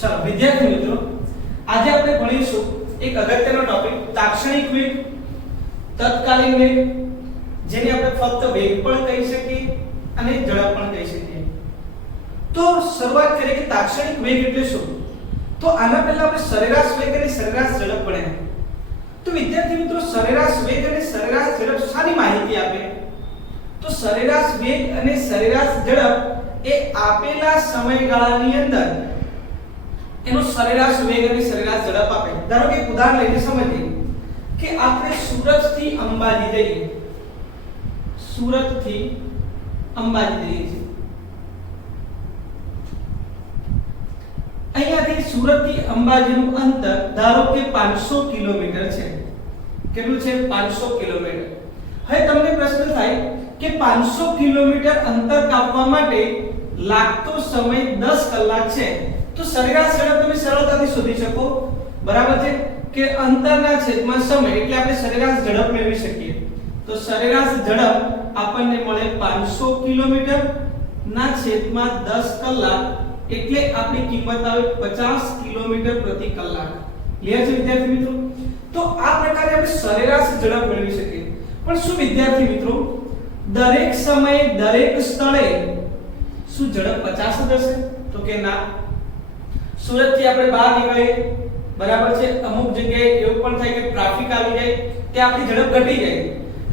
ચાલો વિદ્યાર્થી મિત્રો, આજે આપણે ભણીશું એક અગત્યનો ટોપિક તાક્ષણિક વેગ, તત્કાલીન વેગ, જેને આપણે ફક્ત વેગ પણ કહી શકીએ અને ઝડપ પણ કહી શકીએ. તો શરૂઆત કરીએ કે તાક્ષણિક વેગ એટલે શું. તો આના પહેલા આપણે સરેરાશ વેગ અને સરેરાશ ઝડપ ભણ્યા. તો વિદ્યાર્થી મિત્રો, સરેરાશ વેગ અને સરેરાશ ઝડપ શાની માહિતી આપે? તો સરેરાશ વેગ અને સરેરાશ ઝડપ એ આપેલા સમયગાળાની અંદર એનો સરેરાશ વેગ અને સરેરાશ ઝડપ આપે. ધારો કે એક ઉદાહરણ લઈને સમજીએ કે આપણે સુરત થી અંબાજી જઈએ. સુરત થી અંબાજી જઈએ છીએ. અહીંયાથી સુરત થી અંબાજીનું અંતર ધારો કે 500 કિલોમીટર છે. કેટલું છે? 500 કિલોમીટર. હવે તમને પ્રશ્ન થાય કે 500 કિલોમીટર અંતર કાપવા માટે લાગતો સમય 10 કલાક છે. તો સરેરાશ ઝડપ તમે સરળતાથી શોધી શકો. બરાબર છે કે અંતરના છેદમાં સમય એટલે આપણે સરેરાશ ઝડપ મેળવી શકીએ. તો સરેરાશ ઝડપ આપણને મળે 500 કિલોમીટર ના છેદમાં 10 કલાક એટલે આપણી કિંમત આવે 50 કિલોમીટર પ્રતિ કલાક. ક્લિયર છે વિદ્યાર્થી મિત્રો? તો આ પ્રકારે આપણે સરેરાશ ઝડપ મેળવી શકીએ. પણ શું વિદ્યાર્થી મિત્રો, દરેક સમયે દરેક સ્થળે શું ઝડપ 50 જ હશે? તો કે ના. સુરત થી આપણે બહાર નીકળીએ, બરાબર છે, અમુક જગ્યાએ એવું પણ થાય કે ટ્રાફિક આવી જાય, ત્યાં આપણી ઝડપ ઘટી જાય.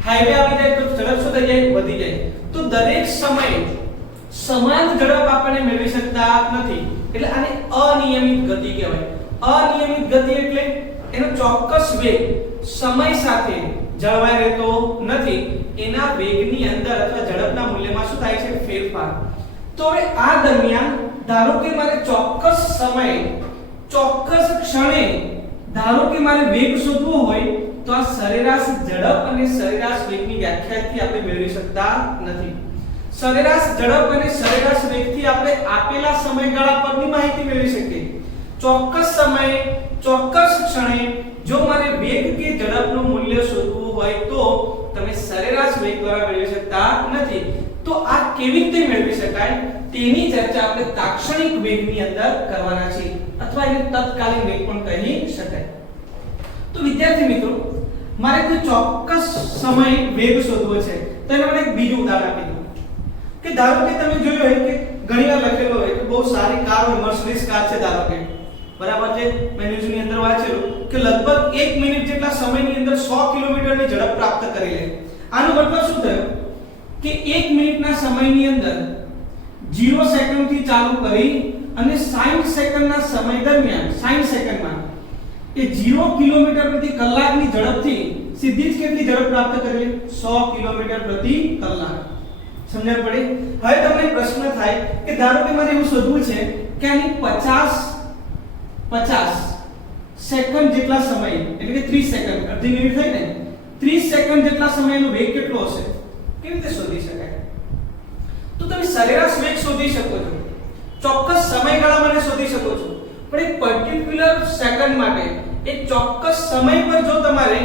હાઈવે આવી જાય તો ઝડપ શું થઈ જાય? વધી જાય. તો દરેક સમયે સમાન ઝડપ આપણે મેળવી શકતા નથી. એટલે આને અનિયમિત ગતિ કહેવાય. અનિયમિત ગતિ એટલે એનો ચોક્કસ વેગ સમય સાથે જળવાઈ રહેતો નથી. એના વેગની અંદર અથવા ઝડપના મૂલ્યમાં શું થાય છે? ફેરફાર. તો હવે આ દરમિયાન ધારો કે મારે ચોક્કસ સમયે ચોક્કસ ક્ષણે ધારો કે મારે વેગ શોધવો હોય તો આ સરેરાશ ઝડપ અને સરેરાશ વેગની વ્યાખ્યાથી આપણે મેળવી શકતા નથી. સરેરાશ ઝડપ અને સરેરાશ વેગથી આપણે આપેલા સમયગાળા પરની માહિતી મેળવી શકીએ. ચોક્કસ સમયે ચોક્કસ ક્ષણે જો મારે વેગ કે ઝડપનું મૂલ્ય શોધવું હોય તો તમે સરેરાશ વેગ દ્વારા મેળવી શકતા નથી. તો આ કેવી રીતે મેળવી શકાય તેની ચર્ચા આપણે તાક્ષણિક વેગની અંદર કરવાના છે, અથવા એને તત્કાલીન વેગ પણ કહી શકાય. તો વિદ્યાર્થી મિત્રો, મારે કોઈ ચોક્કસ સમય વેગ શોધવો છે તો એને મને એક બીજું ઉદાહરણ આપી દઉં કે ધારો કે તમે જોયું હોય કે ઘણીવાર લખેલો હોય કે બહુ સારી કાર હોય, મર્સિડીઝ કાર છે ધારો કે, બરાબર છે, મેં ન્યૂઝની અંદર વાંચેલું કે લગભગ 1 મિનિટ જેટલા સમયની અંદર 100 કિલોમીટરની ઝડપ પ્રાપ્ત કરી લે. આનો મતલબ શું થયો કે 1 મિનિટના સમયની અંદર 0 સેકન્ડથી ચાલુ કરી અને 60 સેકન્ડના સમય દરમિયાન 60 સેકન્ડમાં એ 0 કિલોમીટર પ્રતિ કલાકની ઝડપથી સીધી જ કેટલી ઝડપ પ્રાપ્ત કરી લે? 100 કિલોમીટર પ્રતિ કલાક. સમજણ પડી? હવે તમને પ્રશ્ન થાય કે ધારો કે મારે એવું શોધવું છે કે આની 50 સેકન્ડ જેટલા સમય એટલે કે 30 સેકન્ડ, અડધી મિનિટ થઈ ને, 30 સેકન્ડ જેટલા સમયનો વેગ કેટલો હશે? કેવી રીતે શોધી શકાય? તો તમે સરેરાશ વેગ શોધી શકો છો, ચોક્કસ સમયગાળા માટે શોધી શકો છો, પણ એક પર્ટિક્યુલર સેકન્ડ માટે એક ચોક્કસ સમય પર જો તમારે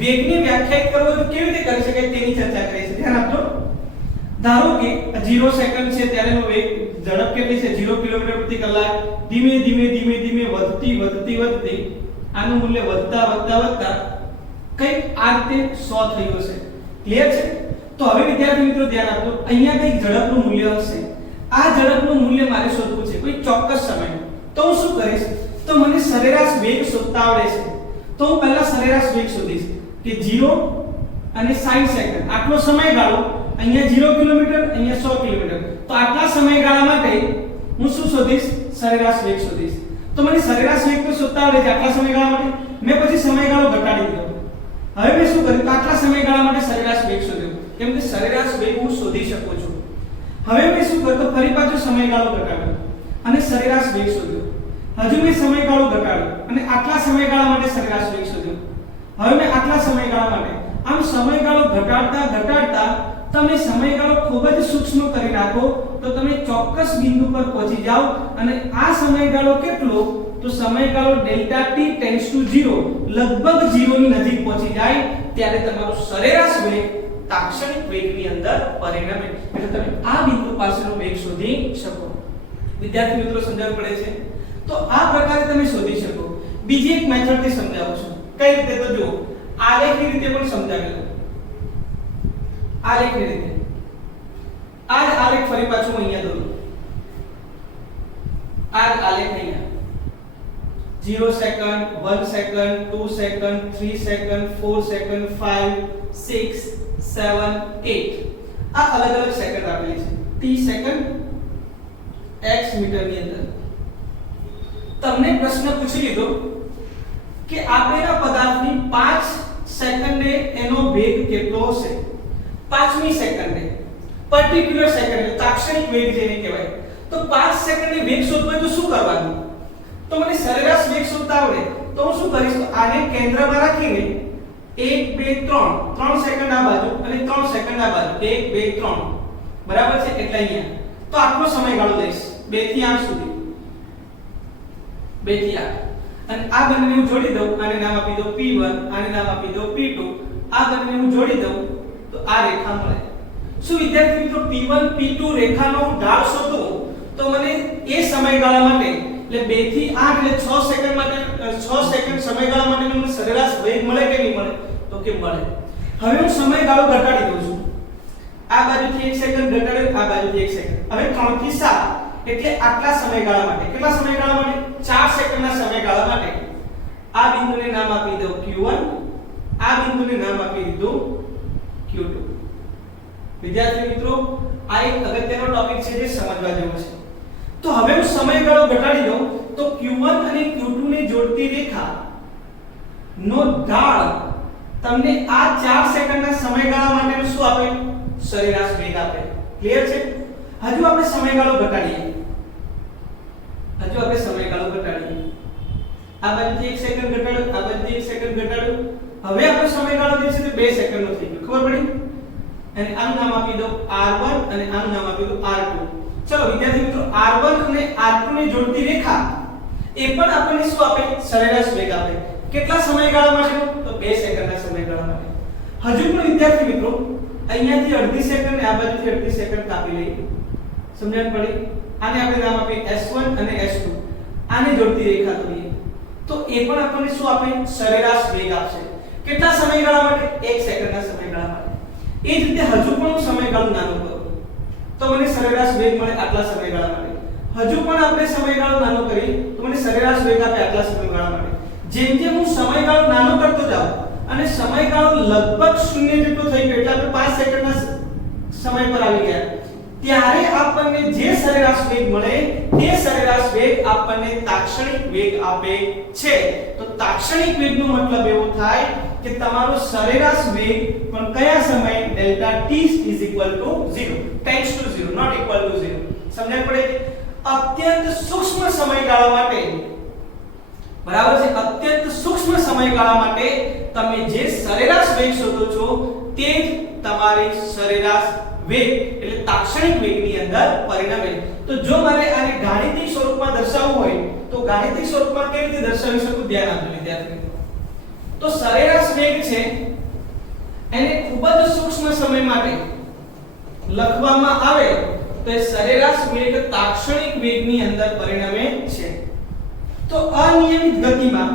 વેગને વ્યાખ્યાયિત કરવો તો કેવી રીતે કરી શકાય તેની ચર્ચા કરી છે. ધ્યાન આપજો. ધારો કે 0 સેકન્ડ છે ત્યારેનો વેગ ઝડપ કેટલી છે? 0 કિલોમીટર પ્રતિ કલાક. ધીમે ધીમે ધીમે ધીમે વધતી આનું મૂલ્ય વધતા કંઈક આ રીતે 100 થઈ ગયું છે. ક્લિયર છે? તો હવે વિદ્યાર્થી મિત્રો ધ્યાન આપજો, અહીંયા કંઈક ઝડપનું મૂલ્ય હશે. આ ઝડપનું મૂલ્ય મારે શોધવું છે કોઈ ચોક્કસ સમય. તો હું શું કરીશ? તો મને સરેરાશ વેગ શોધતા આવડે છે. તો હું પહેલા સરેરાશ વેગ શોધીશ કે 0 અને 60 સેકન્ડ આટલો સમયગાળો, અહીંયા 0 કિલોમીટર, અહીંયા 100 કિલોમીટર. તો આટલા સમયગાળા માટે હું શું શોધીશ? સરેરાશ વેગ શોધીશ. તો મને સરેરાશ વેગ તો શોધતા આવડે છે આટલા સમયગાળા માટે. મેં પછી સમયગાળો ઘટાડી દીધો. હવે મેં શું કર્યું? આટલા સમયગાળા માટે સરેરાશ વેગ શોધ્યો, કેમ કે સરેરાશ વેગ હું શોધી શકું છું. હવે મેં શું કર્યું? તો ફરી પાછો સમયગાળો ઘટાડ્યો અને સરેરાશ વેગ શોધ્યો. હજુ મેં સમયગાળો ઘટાડ્યો અને આટલા સમયગાળા માટે સરેરાશ વેગ શોધ્યો. હવે મેં આટલા સમયગાળા માટે, આમ સમયગાળો ઘટાડતા તમે સમયગાળો ખૂબ જ સૂક્ષ્મ કરી નાખો તો તમે ચોક્કસ બિંદુ પર પહોંચી જાઓ. અને આ સમયગાળો કેટલો? તો સમયગાળો ડેલ્ટા t ટેન્ડ્સ ટુ 0 લગભગ 0 ની નજીક પહોંચી જાય ત્યારે તમારો સરેરાશ વેગ તાક્ષણિક વેગની અંદર પરિણમે. એટલે તમે આ બિંદુ પાસેનો વેગ શોધી શકો. વિદ્યાર્થી મિત્રો સમજણ પડે છે? તો આ પ્રકારે તમે શોધી શકો. બીજી એક મેથડ થી સમજાવું છું. કઈ રીતે તો જુઓ, આલેખની રીતે પણ સમજાવી દઉં. આલેખની રીતે આ જ આલેખ ફરી પાછું અહીંયા દોરું. આ જ આલેખ અહીંયા 0 second, 1 second, 2 second, 3 second, 4 second, 5 6 7 8 આ અલગ અલગ સેકન્ડ આપેલી છે. t સેકન્ડ x મીટર ની અંદર તમને પ્રશ્ન પૂછી લીધો કે આપેલા પદાર્થની 5 સેકન્ડે એનો વેગ કેટલો હશે. 5મી સેકન્ડે પર્ટિક્યુલર સેકન્ડ તાક્ષણિક વેગ જેને કહેવાય. તો 5 સેકન્ડે વેગ શોધવો હોય તો શું કરવાનું? તો મને સરેરાશ વેગ શોધતા આવડે તો હું શું કરીશ, તો આને કેન્દ્રમાં રાખીને 1 2 3 3 સેકન્ડ આ બાજુ અને 3 સેકન્ડ આ બાજુ 1 2 3 બરાબર છે. એટલે અહીંયા તો આટલો સમયગાળો લઈશ 2 થી 8 સુધી, 2 થી 8 અને આ બંને હું જોડી દઉં. આને નામ આપી દઉં P1, આને નામ આપી દઉં P2. આ બંને હું જોડી દઉં તો આ રેખા મળે. શું વિદ્યાર્થી મિત્રો P1 P2 રેખાનો ઢાળ શોધું તો મને એ સમયગાળા માટે એટલે 2 થી 8 એટલે 6 સેકન્ડ માટે 6 સેકન્ડ સમયગાળા માટે મને સરેરાશ વેગ મળે કે નહીં મળે? તો કે મળે. હવે હું સમયગાળો ઘટાડી દઉં છું. આ બાજુથી 1 સેકન્ડ ઘટાડ્યો, આ બાજુથી 1 સેકન્ડ. હવે 3 થી 7 એટલે આટલા સમયગાળા માટે કેટલા સમયગાળા માટે? 4 સેકન્ડના સમયગાળા માટે આ બિંદુને નામ આપી દઉં Q1, આ બિંદુને નામ આપી દીધું Q2. વિદ્યાર્થી મિત્રો આ એક અગત્યનો ટોપિક છે જે સમજવા જેવો છે. તો હવે હું સમયગાળો ઘટાડી દઉં તો Q1 અને Q2 ને જોડતી રેખા નો ઢાળ તમને આ 4 સેકન્ડના સમયગાળા માટેનો શું આપે? સરેરાશ વેગ આપે. ક્લિયર છે? હજુ આપણે સમયગાળો ઘટાડીએ. આ બાજુથી 1 સેકન્ડ ઘટાડ્યો, આ બાજુથી 1 સેકન્ડ ઘટાડ્યો. હવે આપણો સમયગાળો જે છે તે 2 સેકન્ડનો થઈ ગયો. ખબર પડી? અને આનું નામ આપી દો R1 અને આનું નામ આપી દો R2. ચલો વિદ્યાર્થી મિત્રો R1 અને R2 ને જોડતી રેખા એ પણ આપણને શું આપે? સરેરાશ વેગ આપે. કેટલા સમયગાળા માટે? તો 2 સેકન્ડના સમયગાળા માટે. હજુ પણ વિદ્યાર્થી મિત્રો અહીંયાથી અડધી સેકન્ડ ને આ બાજુથી અડધી સેકન્ડ કાપી લઈએ. સમજણ પડી? આને આપણે નામ આપીએ S1 અને S2. આને જોડતી રેખા દોરીએ તો એ પણ આપણને શું આપે? સરેરાશ વેગ આપશે. કેટલા સમયગાળા માટે? 1 સેકન્ડના સમયગાળા માટે. એ જ રીતે હજુ પણ હું સમયગાળો નાનો કરું તો મને સરેરાશ વેગ મળે આટલા સમયગાળા માટે. હજુ પણ આપણે સમયગાળો નાનો કરીએ તો મને સરેરાશ વેગ આપે આટલા સમયગાળા માટે. જેમ જેમ હું સમયગાળો નાનો કરતો જાઉં અને સમયગાળો લગભગ 0 જેટલો થઈ ગયો એટલે આપણે 5 સેકન્ડના સમય પર આવી ગયા ત્યારે આપણને જે સરેરાશ વેગ મળે તે સરેરાશ વેગ આપણને તાક્ષણિક વેગ આપે છે. તો તાક્ષણિક વેગનો મતલબ એવો થાય કે તમારો સરેરાશ વેગ પણ કયા સમયે delta t = 0 tends to 0 not equal to 0. સમજાય પડે? અત્યંત સૂક્ષ્મ સમયગાળા માટે બરાબર છે, અત્યંત સૂક્ષ્મ સમયગાળા માટે તમે જે સરેરાશ વેગ શોધો છો તે જ તમારી સરેરાશ વેગ એટલે તાક્ષણિક વેગની અંદર પરિણમે. તો જો મારે આને ગાણિતિક સ્વરૂપમાં દર્શાવવું હોય તો ગાણિતિક સ્વરૂપમાં કેવી રીતે દર્શાવી શકું? ધ્યાન આપજો વિદ્યાર્થી. તો સરેરાશ વેગ છે એને ખૂબ જ સૂક્ષ્મ સમય માટે લખવામાં આવે તો એ સરેરાશ વેગ તાક્ષણિક વેગની અંદર પરિણમે છે. તો અનિયમિત ગતિમાં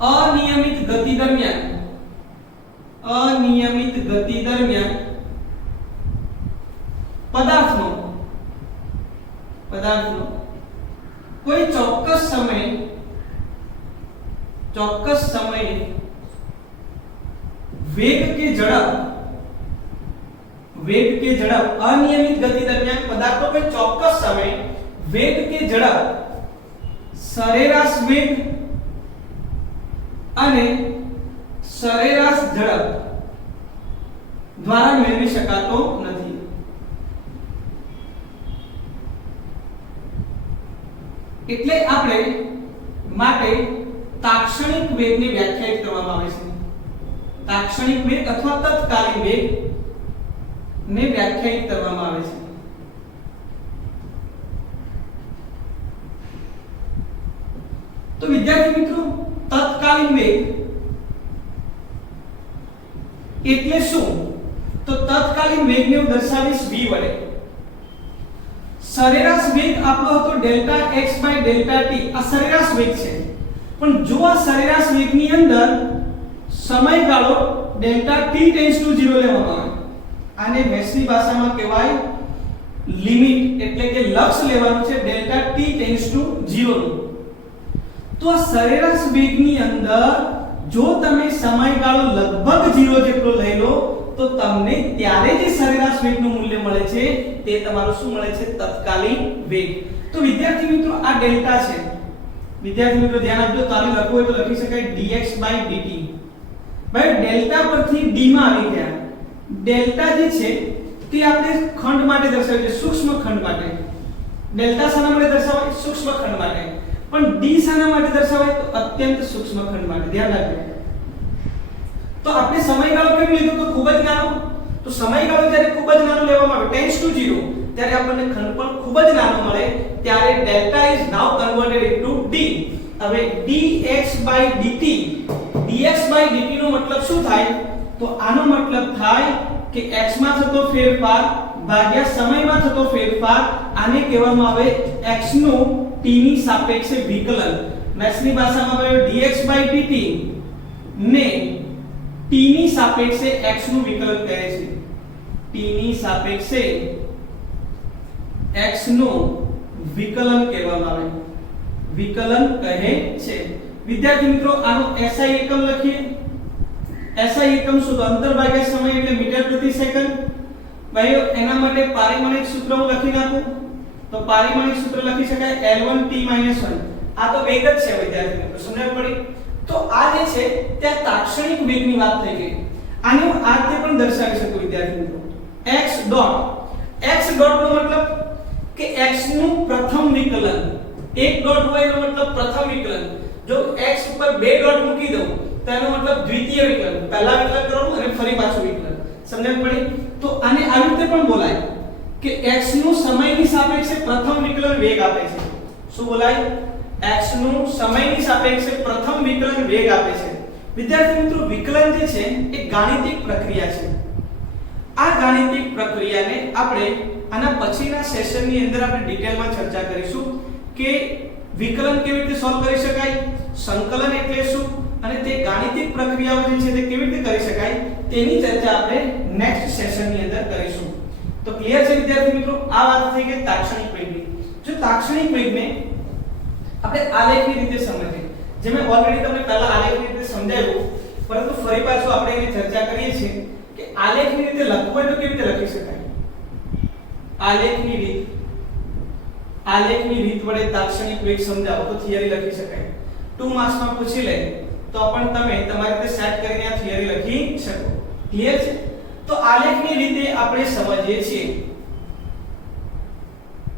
અનિયમિત ગતિ દરમિયાન પદાર્થનો કોઈ ચોક્કસ સમયે વેગ કે ઝડપ અનિયમિત ગતિ દરમિયાન પદાર્થનો કોઈ ચોક્કસ સમય વેગ કે ઝડપ સરેરાશ વેગ અને સરેરાશ ઝડપ દ્વારા મેળવી શકાતો નથી. એટલે આપણે માટે તાક્ષણિક વેગને વ્યાખ્યાયિત કરવામાં આવે છે. તાક્ષણિક વેગ અથવા તત્કાલીન વેગ ને વ્યાખ્યાયિત કરવામાં આવે છે. તો વિદ્યાર્થી મિત્રો તત્કાલીન વેગ એટલે શું? તો તત્કાલીન વેગને હું દર્શાવીશ v વડે. સરેરાશ વેગ આપણો હતો delta x by delta t, આ સરેરાશ વેગ છે. પણ જો આ સરેરાશ વેગની અંદર સમયગાળો ડેલ્ટા t ટેન્ડ્સ ટુ 0 લેવામાં આવે, આને મેથ્સની ભાષામાં કહેવાય લિમિટ, એટલે કે લક્ષ્ય લેવાનું છે ડેલ્ટા t ટેન્ડ્સ ટુ 0 નું. તો આ સરેરાશ વેગની અંદર જો તમે સમયગાળો લગભગ 0 જેટલો લઈ લો તો તમને ત્યારે જે સરેરાશ વેગનું મૂલ્ય મળે છે તે તમારું શું મળે છે? તત્કાલીન વેગ. તો વિદ્યાર્થી મિત્રો આ ડેલ્ટા છે. વિદ્યાર્થી મિત્રો ધ્યાન આપજો, તારે લખવું હોય તો લખી શકાય dx dt. ભાઈ ડેલ્ટા પરથી d માં આવી ગયા. ડેલ્ટા જે છે તે આપણે ખંડ માટે દર્શાવીએ છીએ, સૂક્ષ્મ ખંડ માટે. ડેલ્ટા શાના માટે દર્શાવાય? સૂક્ષ્મ ખંડ માટે. પણ d શાના માટે દર્શાવાય? તો અત્યંત સૂક્ષ્મ ખંડ માટે. ધ્યાન રાખજો. તો આપણે સમયગાળો કેમ લીધો? તો ખૂબ જ નાનો. તો સમયગાળો જ્યારે ખૂબ જ નાનો લેવામાં આવે ટેન્ડ્સ ટુ 0, ત્યારે આપણને ખંડ પણ ખૂબ જ નાનો મળે, ત્યારે delta is now converted into d. હવે dx dt, dx dt નો મતલબ શું થાય? તો આનો મતલબ થાય કે x માં થતો ફેરફાર ભાગ્યા સમયમાં થતો ફેરફાર, આને કહેવામાં આવે x નું t ની સાપેક્ષે વિકલન. મેથ્સની ભાષામાં આવે dx dt ને t ની સાપેક્ષે x નું વિકલન કહે છે. t ની સાપેક્ષે x નું વિકલન કહેવામાં આવે, વિકલન કહે છે. વિદ્યાર્થી મિત્રો આનો SI એકમ લખીએ. SI એકમ શું? તો અંતર ભાગ્યા સમય એટલે મીટર પ્રતિ સેકન્ડ. ભાઈઓ એના માટે પારિમાણિક સૂત્ર હું લખી નાખું. તો પારિમાણિક સૂત્ર લખી શકાય L1 t - 1. આ તો વેગ જ છે વિદ્યાર્થી મિત્રો, સમજણ પડી? તો આ જે છે ત્યાં તાક્ષણિક વેગની વાત થઈ ગઈ. આને હું આ રીતે પણ દર્શાવી શકું વિદ્યાર્થી મિત્રો, x ડોટ. x ડોટ નો મતલબ કે x નું પ્રથમ વિકલન. એક ડોટ હોય એનો મતલબ પ્રથમ વિકલન. જો x ઉપર બે ડોટ મૂકી દઉં તો એનો મતલબ દ્વિતીય વિકલન. પહેલા વિકલન કરવાનું અને ફરી પાછું વિકલન. સમજણ પડી? તો આને આવી રીતે પણ બોલાય કે x નું સમયની સાપેક્ષે પ્રથમ વિકલન વેગ આપે છે. શું બોલાય? x નું સમયની સાપેક્ષે પ્રથમ વિકલન વેગ આપે છે. વિદ્યાર્થી મિત્રો વિકલન જે છે એ ગાણિતિક પ્રક્રિયા છે. આ ગાણિતિક પ્રક્રિયાને આપણે આના પછીના સેશનની અંદર આપણે ડિટેલમાં ચર્ચા કરીશું કે વિકલન કેવી રીતે સોલ્વ કરી શકાય, સંકલન એટલે શું અને તે ગાણિતિક પ્રક્રિયાઓ જે છે તે કેવી રીતે કરી શકાય તેની ચર્ચા આપણે નેક્સ્ટ સેશનની અંદર કરીશું. તો ક્લિયર છે વિદ્યાર્થી મિત્રો? આ વાત થઈ ગઈ તાક્ષણિક વેગની. જો તાક્ષણિક વેગને આપણે આલેખની રીતે સમજીએ, જે મેં ઓલરેડી તમને પહેલા આલેખની રીતે સમજાવ્યું, પરંતુ ફરી પાછું આપણે એની ચર્ચા કરીએ છીએ કે આલેખની રીતે લખવું હોય તો કેવી રીતે લખી શકાય. આલેખની રીત વડે તાક્ષણિક વેગ સમજાવો તો થિયરી લખી શકાય. 2 માર્ક્સમાં પૂછી લે તો પણ તમે તમારી રીતે સેટ કરીને આ થિયરી લખી શકો. ક્લિયર છે? તો આલેખની રીતે આપણે સમજીએ છીએ.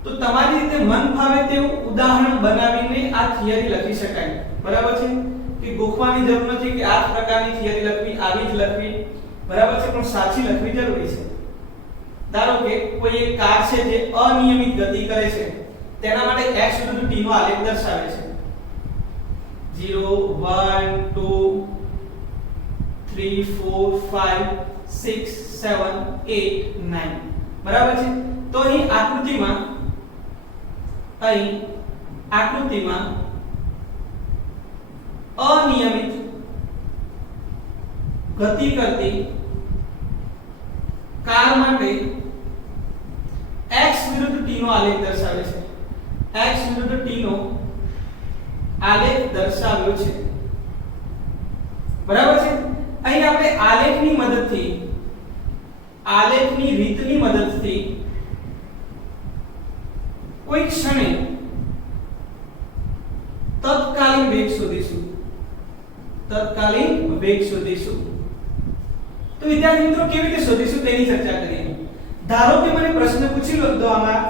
તો તમારી રીતે મન ફાવે તેવું ઉદાહરણ બનાવીને આ થિયરી લખી શકાય. બરાબર છે? કે ગોખવાની જરૂર નથી કે આ પ્રકારની થિયરી લખવી, આવી જ લખવી. બરાબર છે? પણ સાચી લખવી જરૂરી છે. ધારો કે કોઈ એક કાર છે જે અનિયમિત ગતિ કરે છે, તેના માટે x વિરુદ્ધ t નો આલેખ દર્શાવે છે. 0 1 2 3 4 5 6 7 8 9. બરાબર છે? તો અહીં આકૃતિમાં અનિયમિત ગતિ કરતી કાર માટે x વિરુદ્ધ t નો આલેખ દર્શાવે છે. x વિરુદ્ધ t નો આલેખ દર્શાવ્યો છે. બરાબર છે? અહીં આપણે આલેખની મદદથી, આલેખની રીતની મદદથી કોઈ ક્ષણે તત્કાલીન વેગ શોધીશું. તત્કાલીન વેગ શોધીશું. તો વિદ્યાર્થી મિત્રો કેવી રીતે શોધીશું તેની ચર્ચા કરીએ. ધારો કે મને પ્રશ્ન પૂછી લો તો આમાં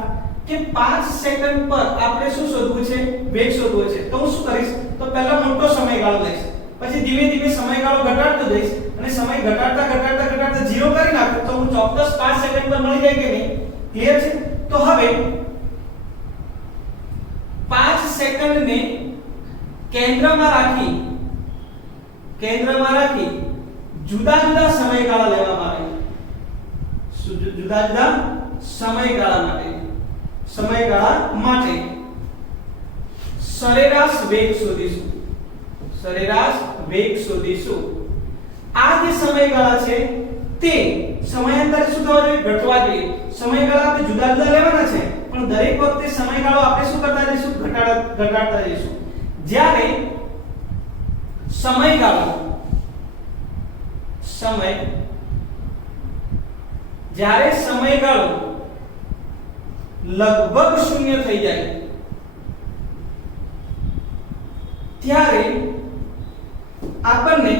કે 5 સેકન્ડ પર આપણે શું શોધવું છે? વેગ શોધવો છે. તો હું શું કરીશ? તો પહેલા મોટો સમયગાળો લઈશ, પછી ધીમે ધીમે સમયગાળો ઘટાડતો જઈશ અને સમય ઘટાડતા 0 કરી નાખું તો હું ચોક્કસ 5 સેકન્ડ પર મળી જાય કે નહીં? ક્લિયર છે? તો હવે 5 સેકન્ડને કેન્દ્રમાં રાખી જુદા જુદા સમયગાળા લેવામાં આવે. જુદા જુદા સમયગાળા માટે સમયગાળા માટે સરેરાશ વેગ શોધીશું. સરેરાશ વેગ શોધીશું. આ જે સમયગાળા છે તે સમયાંતરે શું થવા જોઈએ? ઘટવા જોઈએ. સમયગાળા આપણે જુદા જુદા લેવાના છે પણ દરેક વખતે સમયગાળો આપણે શું કરતા જઈશું? ઘટાડતા જઈશું. જ્યારે સમયગાળો લગભગ શૂન્ય થઈ જાય ત્યારે આપણને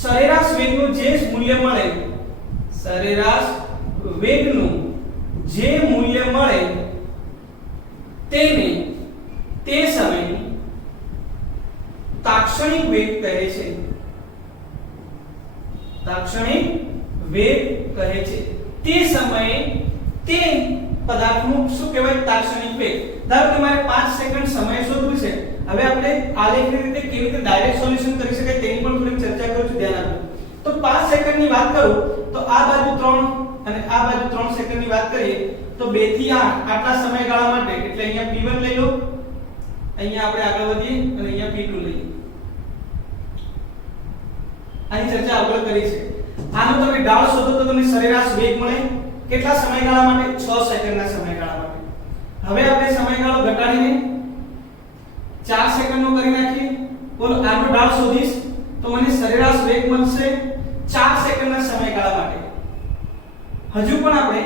સરેરાશ વેગનું જે મૂલ્ય મળે, સરેરાશ વેગનું જે મૂલ્ય મળે તેને તે સમયે તાક્ષણિક વેગ કહે છે. તાક્ષણિક વેગ કહે છે. તે સમયે તે પદાર્થનું શું કહેવાય? તાક્ષણિક વેગ. ધારો કે મારે 5 સેકન્ડ સમય શોધવું છે. હવે આપણે આલેખની રીતે કેવી રીતે ડાયરેક્ટ સોલ્યુશન કરી શકાય તેની પણ થોડી ચર્ચા કરું છું, ધ્યાન આપજો. તો 5 સેકન્ડની વાત કરું તો આ બાજુ 3 અને આ બાજુ 3 સેકન્ડની વાત કરીએ તો 2 થી 8 આટલા સમયગાળા માટે એટલે અહીંયા P1 લઈ લો, અહીંયા આપણે આગળ વધીએ અને અહીંયા P2 લઈએ. આની ચર્ચા આગળ કરી છે. આનો તમે ઢાળ શોધો તો તમને સરેરાશ વેગ મળે કેટલા સમયગાળા માટે? 6 સેકન્ડના સમયગાળા માટે. હવે આપણે સમયગાળો ઘટાડીને 4 સેકન્ડનો કરી નાખીએ. બોલો આનો ઢાળ શોધીશ તો મને સરેરાશ વેગ મળશે 4 સેકન્ડના સમયગાળા માટે. હજુ પણ આપણે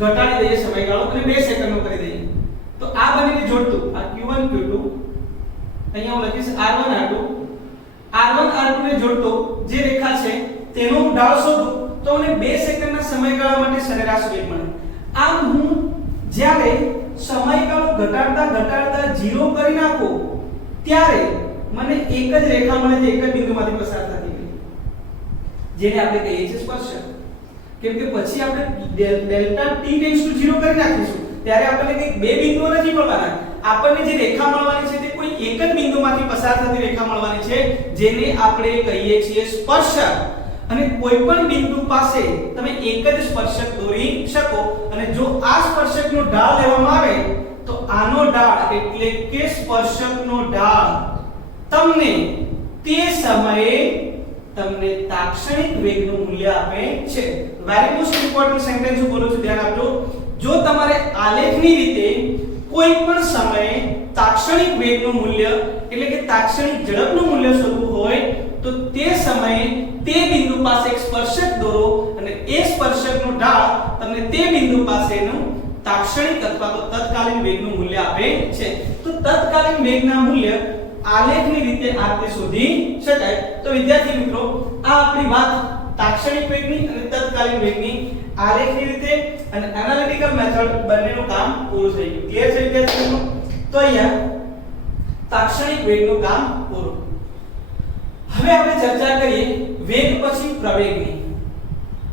ઘટાડી દઈએ સમયગાળો અને 2 સેકન્ડનો કરી દઈએ. તો આ બંનેને જોડતું આ Q1 Q2 અહીંયા હું લખીશ R1 R2 R1 R2 ને જોડતો જે રેખા છે તેનો ઢાળ શોધું તો મને 2 સેકન્ડના સમયગાળા માટે સરેરાશ વેગ મળે. આમ હું જ્યારે સમયગાળો ઘટાડતા 0 કરી નાખું ત્યારે મને એક જ રેખા મળે જે એક જ બિંદુમાંથી પસાર થતી હોય જેને આપણે કહીએ છીએ સ્પર્શક. કેમ કે પછી આપણે ડેલ્ટા t → 0 કરી નાખીશું ત્યારે આપણને કંઈક બે બિંદુઓ નથી મળવાના. આપણને જે રેખા મળવાની છે તે કોઈ એક જ બિંદુમાંથી પસાર થતી રેખા મળવાની છે જેને આપણે કહીએ છીએ સ્પર્શક. અને કોઈ પણ બિંદુ પાસે તમે એક જ સ્પર્શક દોરી શકો અને જો આ સ્પર્શકનો ઢાળ લેવામાં આવે તો આનો ઢાળ એટલે કે સ્પર્શકનો ઢાળ તમને તે સમયે તમને તાક્ષણિક વેગનું મૂલ્ય આપે છે. વેરી મોસ્ટ ઇમ્પોર્ટન્ટ સેન્ટેન્સ હું બોલું છું, ધ્યાન આપજો. જો તમારે આલેખની રીતે કોઈ પણ સમયે તાક્ષણિક વેગનું મૂલ્ય એટલે કે તાક્ષણિક ઝડપનું મૂલ્ય શોધવું હોય તો તે સમયે તે બિંદુ પાસે એક સ્પર્શક દોરો અને એ સ્પર્શકનો ઢાળ તમને તે બિંદુ પાસેનું તાક્ષણિક અથવા તો તત્કાલીન વેગનું મૂલ્ય આપે છે. તો તત્કાલીન વેગના મૂલ્ય આલેખની રીતે આ રીતે શોધી શકાય. તો વિદ્યાર્થી મિત્રો આ આપણી વાત તાક્ષણિક વેગની અને તત્કાલીન વેગની આલેખની રીતે અને એનાલિટિકલ મેથડ બંનેનું કામ પૂરું થઈ ગયું. ક્લિયર છે વિદ્યાર્થી મિત્રો? તો અહીંયા તાક્ષણિક વેગનું કામ પૂરું. હવે આપણે ચર્ચા કરીએ વેગ પછી પ્રવેગની.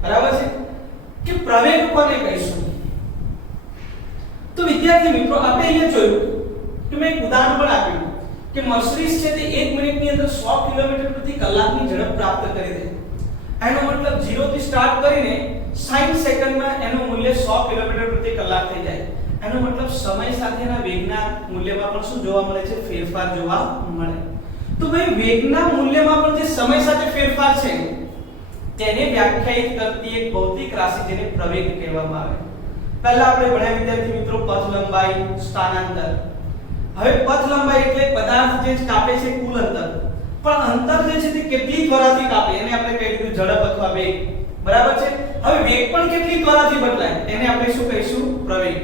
બરાબર છે કે પ્રવેગ કોને કહીશું? તો વિદ્યાર્થી મિત્રો આપણે અહીંયા જોયું કે મેં એક ઉદાહરણ પણ આપ્યું કે મર્સિડીઝ છે તે 1 મિનિટની અંદર 100 કિલોમીટર પ્રતિ કલાકની ઝડપ પ્રાપ્ત કરી દે. એનો મતલબ 0 થી સ્ટાર્ટ કરીને 60 સેકન્ડમાં એનું મૂલ્ય 100 કિલોમીટર પ્રતિ કલાક થઈ જાય. એનો મતલબ સમય સાથેના વેગના મૂલ્યમાં પણ શું જોવા મળે છે? ફેરફાર જોવા મળે. તો ભાઈ વેગના મૂલ્યમાં પણ જે સમય સાથે ફેરફાર છે તેને વ્યાખ્યાયિત કરતી એક ભૌતિક રાશિ જેને પ્રવેગ કહેવામાં આવે. પહેલા આપણે ભણ્યા વિદ્યાર્થી મિત્રો પથ લંબાઈ, સ્થાનાંતર. હવે પથ લંબાઈ એટલે પદાર્થ જે કાપે છે કુલ અંતર, પણ અંતર જે છે તે કેટલી ત્વરાથી કાપે એને આપણે કહી દીધું ઝડપ અથવા વેગ. બરાબર છે? હવે વેગ પણ કેટલી ત્વરાથી બદલાય એને આપણે શું કહીશું? પ્રવેગ.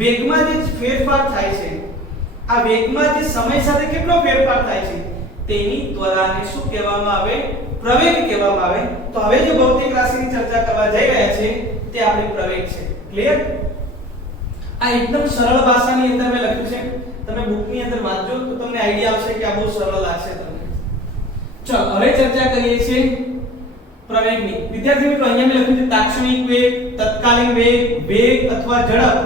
વેગમાં જે ફેરફાર થાય છે, આ વેગમાં જે સમય સાથે કેટલો ફેરફાર થાય છે તેની ત્વરાને શું કહેવામાં આવે? પ્રવેગ કહેવામાં આવે. તો હવે જે ભૌતિક રાશિની ચર્ચા કરવા જઈ રહ્યા છે તે આપણી પ્રવેગ છે. ક્લિયર? આ એકદમ સરળ ભાષાની અંદર મેં લખ્યું છે. તમે બુકની અંદર વાંચજો તો તમને આઈડિયા આવશે કે આ બહુ સરળ લાગશે તમને. ચલો હવે ચર્ચા કરીએ છીએ પ્રવેગની. વિદ્યાર્થી મિત્રો અહીંયા મેં લખ્યું છે તાક્ષણિક વેગ, તત્કાલીન વેગ, વેગ અથવા ઝડપ.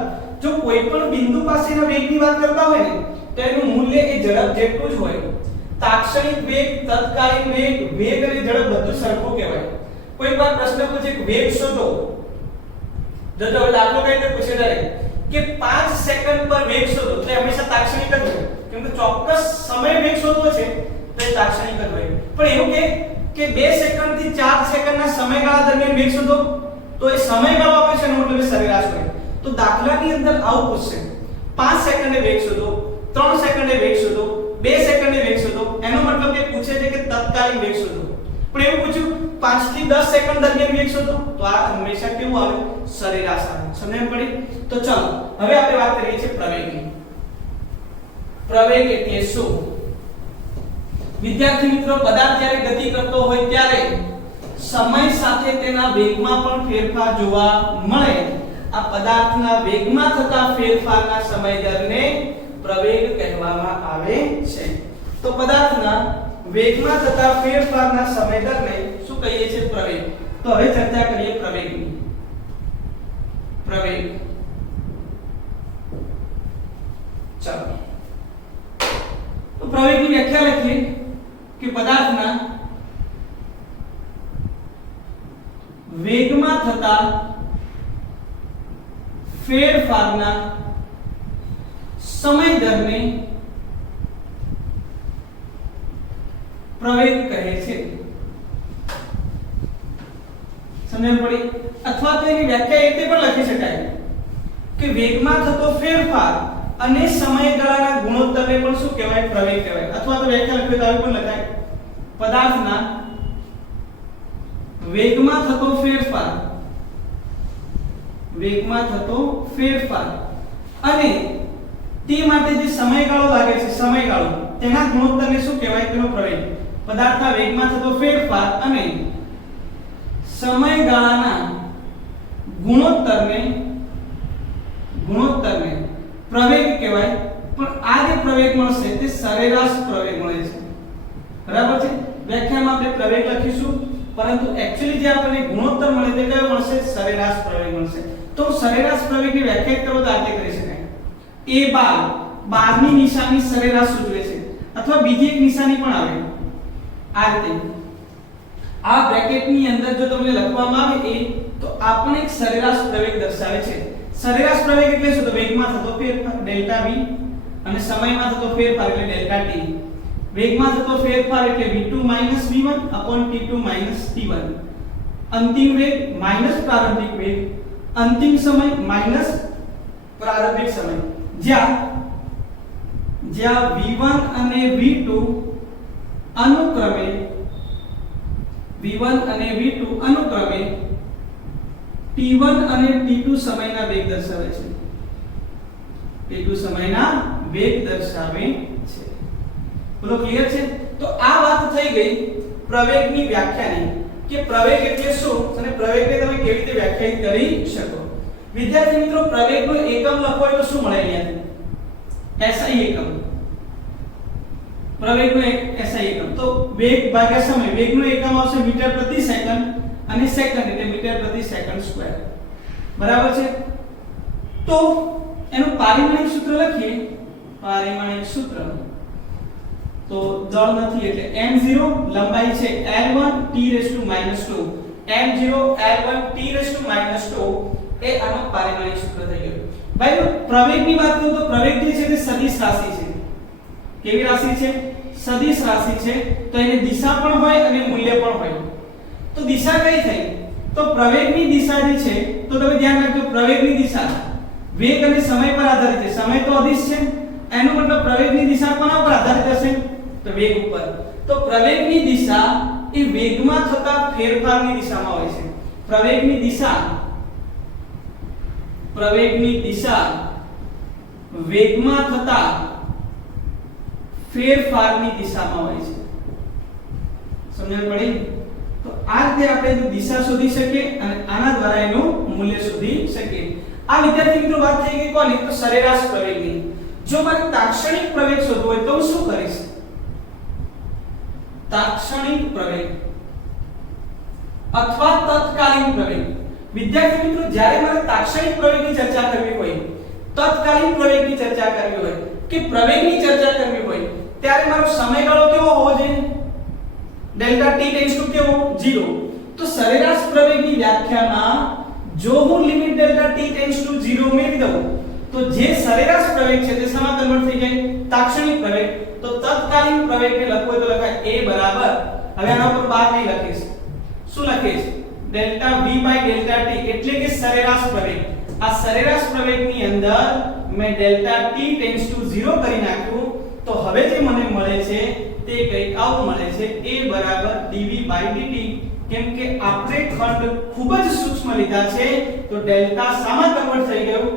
જો કોઈ પણ બિંદુ પાસેના વેગની વાત કરતા હોય ને તો એનું મૂલ્ય એ ઝડપ જેટલું જ હોય. તાક્ષણિક વેગ, તત્કાલીન વેગ, વેગ અને ઝડપ બધું સરખું કહેવાય. કોઈ વાર પ્રશ્ન પૂછે કે વેગ શોધો. જો હવે દાખલો કઈ રીતે પૂછે ડાયરેક્ટ કે 5 સેકન્ડ પર વેગ શોધો તો હંમેશા તાક્ષણિક જ હોય, કેમ કે ચોક્કસ સમય વેગ શોધવો છે તો એ તાક્ષણિક જ હોય. પણ એવું કે 2 સેકન્ડ થી 4 સેકન્ડના સમયગાળા દરમિયાન વેગ શોધો તો એ સમયગાળો આપે છે એનો મતલબ સરેરાશ હોય. તો દાખલાની અંદર આવું પૂછશે 5 સેકન્ડે વેગ શોધો, 3 સેકન્ડે વેગ શોધો, 2 સેકન્ડે વેગ શોધો, એનો મતલબ કે પૂછે છે કે તત્કાલીન વેગ શોધો. પણ એવું પૂછ્યું 5 થી 10 સેકન્ડ દરમિયાન વેગ શોધો તો આ હંમેશા કેવું આવે? સરેરાશ આવે. સમજણ પડી? તો ચાલો હવે આપણે વાત કરીએ છીએ પ્રવેગની. પ્રવેગ એટલે શું? વિદ્યાર્થી મિત્રો, પદાર્થ જ્યારે ગતિ કરતો હોય ત્યારે સમય સાથે તેના વેગમાં પણ ફેરફાર જોવા મળે. આ પદાર્થના વેગમાં થતા ફેરફારના સમય દરને પ્રવેગ કહેવામાં આવે છે. તો પદાર્થના વેગમાં થતા ફેરફારના સમય દરને શું કહીએ છીએ? પ્રવેગ. તો હવે ચર્ચા કરીએ પ્રવેગની. પ્રવેગ. ચાલો તો પ્રવેગની વ્યાખ્યા લખીએ કે પદાર્થના વેગમાં થતા ફેરફારના સમય દરને પ્રવેગ કહે છે. સમજણ પડી? અથવા તો એની વ્યાખ્યા એ પણ લખી શકાય કે વેગમાં થતો ફેરફાર અને સમયગાળાના ગુણોત્તરને પણ શું કહેવાય? પ્રવેગ કહેવાય. અથવા તો વ્યાખ્યા લખીએ તો આવી પણ લખાય પદાર્થના વેગમાં થતો ફેરફાર, વેગમાં થતો ફેરફાર અને તે માટે જે સમયગાળો લાગે છે, સમયગાળો, તેના ગુણોત્તરને શું કહેવાય? તેનો પ્રવેગ. પદાર્થના વેગમાં થતો ફેરફાર અને સમયગાળાના ગુણોત્તરને પ્રવેગ કહેવાય. પણ આ જે પ્રવેગ મળશે તે સરેરાશ પ્રવેગ મળે છે. બરાબર છે? વ્યાખ્યામાં આપણે પ્રવેગ લખીશું, પરંતુ એક્ચ્યુઅલી જે આપણને ગુણોત્તર મળે તે કયો મળશે? સરેરાશ પ્રવેગ મળશે. તો સરેરાશ પ્રવેગની વ્યાખ્યા કરો તો આ રીતે કરી શકાય: a12 ની નિશાની સરેરાશ સૂચવે છે, અથવા બીજી એક નિશાની પણ આવે આ રીતે. આ બ્રેકેટની અંદર જો તમને લખવામાં આવે a તો આપણે એક સરેરાશ પ્રવેગ દર્શાવે છે. સરેરાશ પ્રવેગ એટલે શું? તો વેગમાં થતો ફેરફાર ડેલ્ટા v અને સમયમાં થતો ફેરફાર એટલે ડેલ્ટા t. વેગમાં થતો ફેરફાર એટલે v2 v1 t2 t1. અંતિમ વેગ માઈનસ પ્રારંભિક વેગ, અંતિમ સમય માઈનસ પ્રારંભિક સમય, જ્યાં v1 અને v2 અનુક્રમે t1 અને t2 સમયના વેગ દર્શાવે છે. t2 સમયના વેગ દર્શાવે છે. બોલો ક્લિયર છે? તો આ વાત થઈ ગઈ પ્રવેગની વ્યાખ્યાની કે પ્રવેગ એટલે શું અને પ્રવેગને તમે કેવી રીતે વ્યાખ્યાયિત કરી શકો. વિદ્યાર્થી મિત્રો, પ્રવેગનો એકમ લખો એટલે શું મળે? અહીંયા SI એકમ. પ્રવેગનો એક SI એકમ. તો વેગ ભાગ્યા સમય, વેગનો એકમ આવશે મીટર પ્રતિ સેકન્ડ અને સેકન્ડ એટલે મીટર પ્રતિ સેકન્ડ સ્ક્વેર. બરાબર છે? તો એનું પારિમાણિક સૂત્ર લખીએ. પારિમાણિક સૂત્ર તો દળ નથી એટલે m0 લંબાઈ છે l1 t ⁻², m0 l1 t ⁻² એ આનો પારિમાણિક સૂત્ર થઈ ગયું. ભાઈ પ્રવેગની વાત કરું તો પ્રવેગ જે છે તે સદિશ રાશિ છે. કેવી રાશિ છે? સદિશ રાશિ છે. તો એની દિશા પણ હોય અને મૂલ્ય પણ હોય. તો દિશા કઈ થઈ? તો પ્રવેગની દિશા જે છે, તો તમે ધ્યાન રાખજો, પ્રવેગની દિશા વેગ અને સમય પર આધારિત છે. સમય તો અદિશ છે, એનો મતલબ પ્રવેગની દિશા કોના પર આધારિત હશે? તો વેગ ઉપર. તો પ્રવેગની દિશા એ વેગમાં થતા ફેરફારની દિશામાં હોય છે. પ્રવેગની દિશા વેગમાં થતા ફેરફારની દિશામાં હોય છે. સમજણ પડી? તો આ રીતે આપણે દિશા શોધી શકીએ અને આના દ્વારા એનું મૂલ્ય શોધી શકીએ. આ વિદ્યાર્થી મિત્રો વાત થઈ ગઈ કોની? તો સરેરાશ પ્રવેગની. જો મારે તાક્ષણિક પ્રવેગ શોધવો હોય તો હું શું કરીશ? તાક્ષણિક પ્રવેગ અથવા તત્કાલીન પ્રવેગ. વિદ્યાર્થી મિત્રો, જ્યારે મારે તાક્ષણિક પ્રવેગની ચર્ચા કરવી હોય, તત્કાલીન પ્રવેગની ચર્ચા કરવી હોય કે પ્રવેગની ચર્ચા કરવી હોય, ત્યારે મારો સમયગાળો કેવો હોવો જોઈએ? ડેલ્ટા t → કેવો? 0. તો સરેરાશ પ્રવેગની વ્યાખ્યામાં જો હું limit delta t tends to 0 મેળવી દઉં તો જે સરેરાશ પ્રવેગ છે તે શેમાં કન્વર્ટ થઈ જાય તાક્ષણિક પ્રવેગ તો તત્કાલીન પ્રવેગને લખવો હોય તો લખાય a બરાબર હવે આના ઉપર બાદ નહીં લખીશ શું લખીશ delta v by delta t એટલે કે સરેરાશ પ્રવેગ આ સરેરાશ પ્રવેગની અંદર મેં ડેલ્ટા t ટેન્ડ્સ ટુ 0 કરી નાખ્યું તો હવે જે મને મળે છે તે કંઈક આવું મળે છે a બરાબર dv બાય dt કેમ કે આપણે ખંડ ખૂબ જ સૂક્ષ્મ લીધા છે તો ડેલ્ટા શામાં કન્વર્ટ થઈ ગયું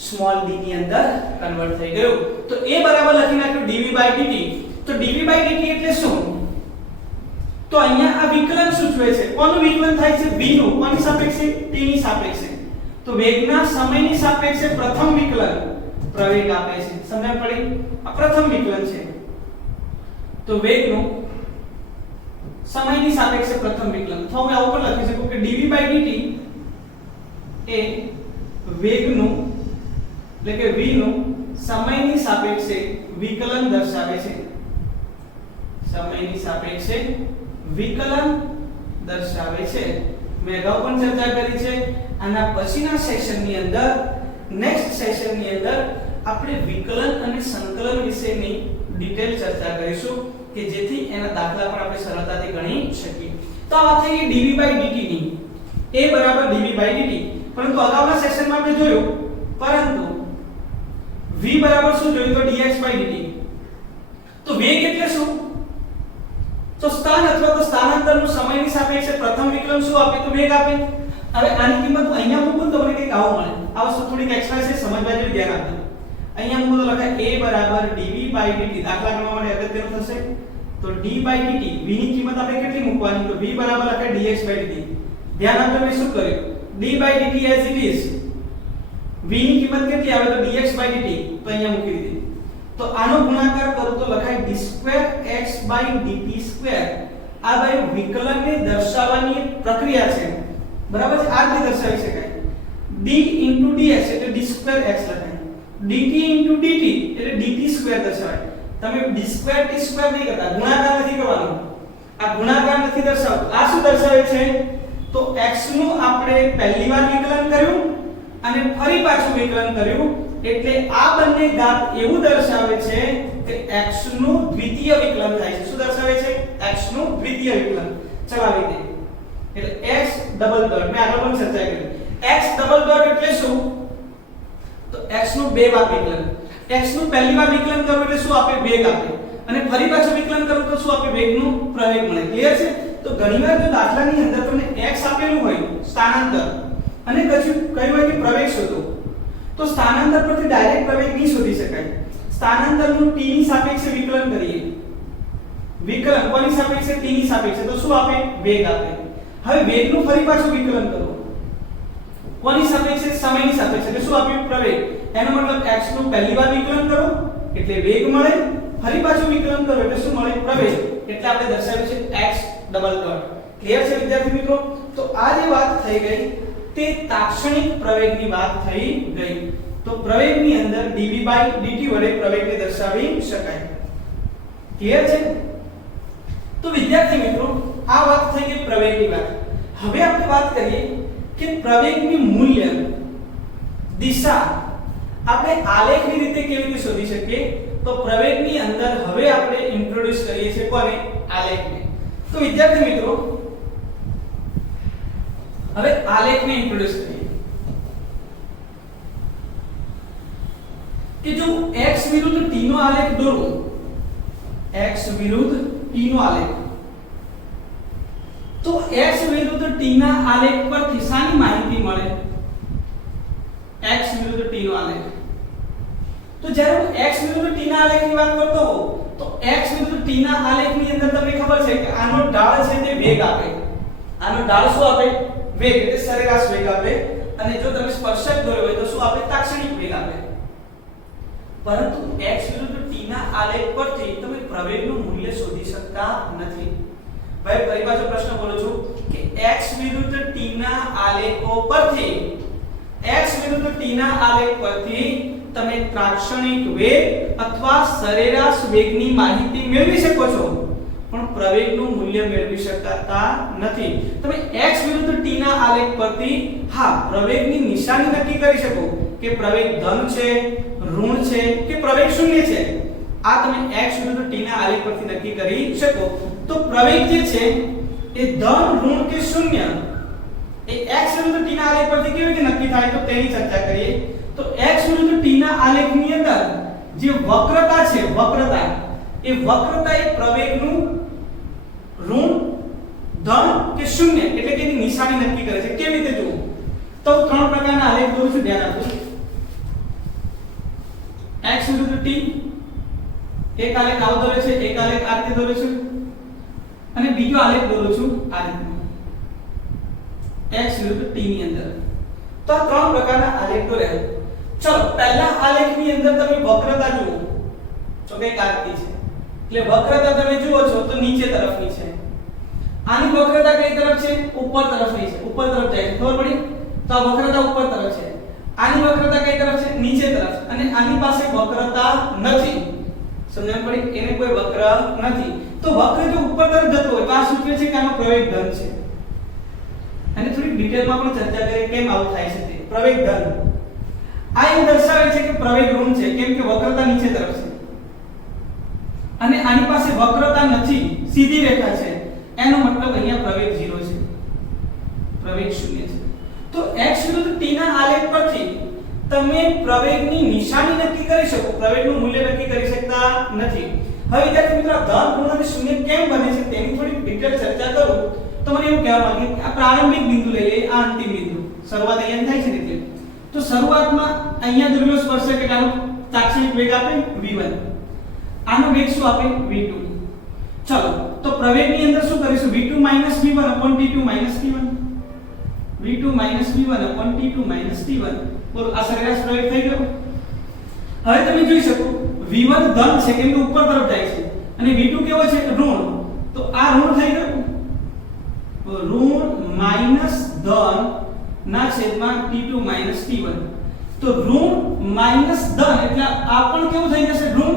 સ્મોલ d ની અંદર કન્વર્ટ થઈ ગયું તો a બરાબર લખી નાખ્યું dv બાય dt તો dv બાય dt એટલે શું તો અહીંયા આ વિકલન સૂચવે છે કોનું વિકલન થાય છે v નું કોની સાપેક્ષે t ની સાપેક્ષે તો વેગના સમયની સાપેક્ષે પ્રથમ વિકલન પ્રવેગ આપે છે સમજણ પડી આ પ્રથમ વિકલન છે તો વેગનું સમયની સાપેક્ષે પ્રથમ વિકલન તો હું આવું પણ લખી શકું કે dv બાય dt એ વેગનું એટલે કે v નું સમયની સાપેક્ષે વિકલન દર્શાવે છે સમયની સાપેક્ષે વિકલન દર્શાવે છે મેં અગાઉ પણ ચર્ચા કરી છે આના પછીના સેશનની અંદર નેક્સ્ટ સેશનની અંદર આપણે વિકલન અને સંકલન વિશેની ડિટેલ ચર્ચા કરીશું કે જેથી એના દાખલા પણ આપણે સરળતાથી ગણી શકીએ તો આ થઈ ગઈ dv બાય dt ની a બરાબર dv બાય dt પરંતુ અગાઉના સેશનમાં આપણે જોયું પરંતુ v બરાબર શું જોયું તો dx બાય dt તો વેગ એટલે શું તો સ્થાન અથવા તો સ્થાનાંતરનું સમયની સાપેક્ષે પ્રથમ વિકલન શું આપે તો વેગ આપે હવે આની કિંમત અહીંયા મૂકું તો મને કંઈક આવું મળે આ વસ્તુ થોડીક એક્સ્ટ્રા છે સમજવા જેવી ધ્યાન આપજો અહીંયા મૂકું તો લખાય a બરાબર dv બાય dt દાખલા ગણવા માટે અગત્યનું થશે તો d બાય dt v ની કિંમત આપણે કેટલી મૂકવાની તો v બરાબર લખાય dx બાય dt ધ્યાન આપજો મેં શું કર્યું d by dt as it is v ની કિંમત કેટલી આવે તો dx બાય dt તો અહીંયા મૂકી દીધી તો આનો ગુણાકાર કરું તો લખાય d2x dt2 આ ભાઈ વિકલનને દર્શાવવાની એક પ્રક્રિયા છે બરાબર છે આ રીતે દર્શાવી શકાય d dx એટલે d2x લખાય dt dt એટલે dt2 દર્શાવાય તમે d2 t2 નહીં કરતા ગુણાકાર નથી કરવાનો આ ગુણાકાર નથી દર્શાવતો આ શું દર્શાવે છે તો x નું આપણે પહેલી વાર વિકલન કર્યું અને ફરી પાછું વિકલન કર્યું એટલે આ બંને ઘાત એવું દર્શાવે છે કે x નું દ્વિતીય વિકલન થાય છે શું દર્શાવે છે x નું દ્વિતીય વિકલન ચલાવી દે એટલે x ડબલ ડોટ મેં આગળ પણ ચર્ચા કરી x ડબલ ડોટ એટલે શું તો x નું બે વાર વિકલન x નું પહેલી વાર વિકલન કરો એટલે શું આપે વેગ આપે અને ફરી પાછું વિકલન કરો તો શું આપે વેગનું પ્રવેગ મળે ક્લિયર છે તો ઘણીવાર જો દાખલાની અંદર તમને x આપેલું હોય સ્થાનાંતર અને કશું કહ્યું હોય કે પ્રવેગ શોધો તો સ્થાનાંતર પરથી ડાયરેક્ટ પ્રવેગ નહીં શોધી શકાય સ્થાનાંતરનું t ની સાપેક્ષે વિકલન કરીએ વિકલન કોની સાપેક્ષે t ની સાપેક્ષે તો શું આપે વેગ આપે હવે વેગનું ફરી પાછું વિકલન કરો કોની સાપેક્ષે સમયની સાપેક્ષે એટલે શું આપ્યું પ્રવેગ એનો મતલબ x નું પહેલી વાર વિકલન કરો એટલે વેગ મળે ફરી પાછું વિકલન કરો એટલે શું મળે પ્રવેગ એટલે આપણે દર્શાવ્યું છે x ડબલ ડોટ ક્લિયર છે વિદ્યાર્થી મિત્રો તો આ જે વાત થઈ ગઈ તે તાક્ષણિક પ્રવેગની વાત થઈ ગઈ તો પ્રવેગની અંદર dv બાય dt વડે પ્રવેગને દર્શાવી શકાય ક્લિયર છે તો વિદ્યાર્થી મિત્રો આ વાત થઈ ગઈ પ્રવેગની વાત હવે આપણે વાત કરીએ કે પ્રવેગની મૂલ્ય દિશા આપણે આલેખની રીતે કેવી રીતે શોધી શકીએ તો પ્રવેગની અંદર હવે આપણે ઇન્ટ્રોડ્યુસ કરીએ છીએ કોને આલેખને તો વિદ્યાર્થી મિત્રો હવે આલેખને ઇન્ટ્રોડ્યુસ કરીએ કે જો x વિરુદ્ધ t નો આલેખ દોરો x વિરુદ્ધ t નો આલેખ તો x વિરુદ્ધ t ના આલેખ પરથી શાની માહિતી મળે x વિરુદ્ધ t નો આલેખ તો જ્યારે હું x વિરુદ્ધ t ના આલેખની વાત કરતો હોઉં તો x વિરુદ્ધ t ના આલેખની અંદર તમને ખબર છે કે આનો ઢાળ છે તે વેગ આપે આનો ઢાળ શું આપે વેગ એટલે સરેરાશ વેગ આપે અને જો તમે સ્પર્શક દોર્યો હોય તો શું આપે તાક્ષણિક વેગ આપે પરંતુ x વિરુદ્ધ t ના આલેખ પરથી તમે પ્રવેગનું મૂલ્ય શોધી શકતા નથી ભાઈ ફરી પાછો પ્રશ્ન બોલું છું કે x વિરુદ્ધ t ના આલેખો પરથી x વિરુદ્ધ t ના આલેખ પરથી તમે તાક્ષણિક વેગ અથવા સરેરાશ વેગની માહિતી મેળવી શકો છો પણ પ્રવેગનું મૂલ્ય મેળવી શકતા નથી. તમે x વિરુદ્ધ t ના આલેખ પરથી હા પ્રવેગની નિશાની નક્કી કરી શકો કે પ્રવેગ ધન છે, ઋણ છે કે પ્રવેગ શૂન્ય છે. આ તમે x વિરુદ્ધ t ના આલેખ પરથી નક્કી કરી શકો. તો પ્રવેગ જે છે એ ધન, ઋણ કે શૂન્ય એ x વિરુદ્ધ t ના આલેખ પરથી કેવી રીતે નક્કી થાય તો તેની ચર્ચા કરીએ. તો x વિરુદ્ધ t ના આલેખની અંદર જે વક્રતા છે, વક્રતા એ પ્રવેગનું ઋણ, ધન કે શૂન્ય એટલે કે એની નિશાની નક્કી કરે છે. કેવી રીતે જુઓ તો ત્રણ પ્રકારના આલેખ દોરું છું, ધ્યાન આપો. x વિરુદ્ધ t એક આલેખ આવો દોરે છે, એક આલેખ આ રીતે દોરે છે અને બીજો આલેખ દોરું છું આ રીતે x વિરુદ્ધ t ની અંદર. તો આ ત્રણ પ્રકારના આલેખ દોર્યા. ચલો પહેલા આલેખની અંદર તમે વક્રતા જુઓ તો કઈ આકૃતિ છે એટલે વક્રતા તમે જુઓ છો તો નીચે તરફની છે. આની વક્રતા કઈ તરફ છે? ઉપર તરફની છે, ઉપર તરફ જાય છે. ખબર પડી? તો આ વક્રતા ઉપર તરફ છે. આની વક્રતા કઈ તરફ છે? નીચે તરફ. અને આની પાસે વક્રતા નથી. સમજણ પડી? એને કોઈ વક્ર નથી. તો વક્ર જો ઉપર તરફ જતો હોય તો આ સૂચવે છે કે આનો પ્રવેગ ધન છે. અને થોડી ડિટેલમાં પણ ચર્ચા કરીએ કેમ આવું થાય છે તે. પ્રવેગ ધન આ એમ દર્શાવે છે કે પ્રવેગ ઋણ છે, કેમ કે વક્રતા નીચે તરફ છે અને આની પાસે વક્રતા નથી, સીધી રેખા છે. એનો મતલબ અહીંયા પ્રવેગ 0 છે, પ્રવેગ 0 છે. તો x વિરુદ્ધ t ના આલેખ પરથી તમે પ્રવેગની નિશાની નક્કી કરી શકો, પ્રવેગનું મૂલ્ય નક્કી કરી શકતા નથી. હવે વિદ્યાર્થી મિત્રો ધન, ઋણ અને શૂન્ય કેમ બને છે તેની થોડી ડિટેલ ચર્ચા કરું તો મને એવું કહેવા માંગે કે આ પ્રારંભિક બિંદુ લઈ લઈએ, આ અંતિમ બિંદુ. શરૂઆત અહીંયા થાય છે ને એટલે. તો શરૂઆતમાં અહીંયા ધ્રુવીય સ્પર્શક એટલે આનો તાત્ક્ષણિક વેગ આપે v1, આનો વેગ શું આપે v2. ચલો તો પ્રવેગની અંદર શું કરીશું? v2 v1 t2 t1 v2 v1 t2 t1. બોલો આ સરેરાશ પ્રવેગ થઈ ગયો. હવે તમે જોઈ શકો v1 ધન છે કેમ કે ઉપર તરફ જાય છે અને v2 કેવો છે? ઋણ. તો આ ઋણ થઈ ગયું, ઋણ માઈનસ ધન ના છેદમાં t2 t1. તો ઋણ માઈનસ ધન એટલે આ પણ કેવું થઈ જશે? ઋણ.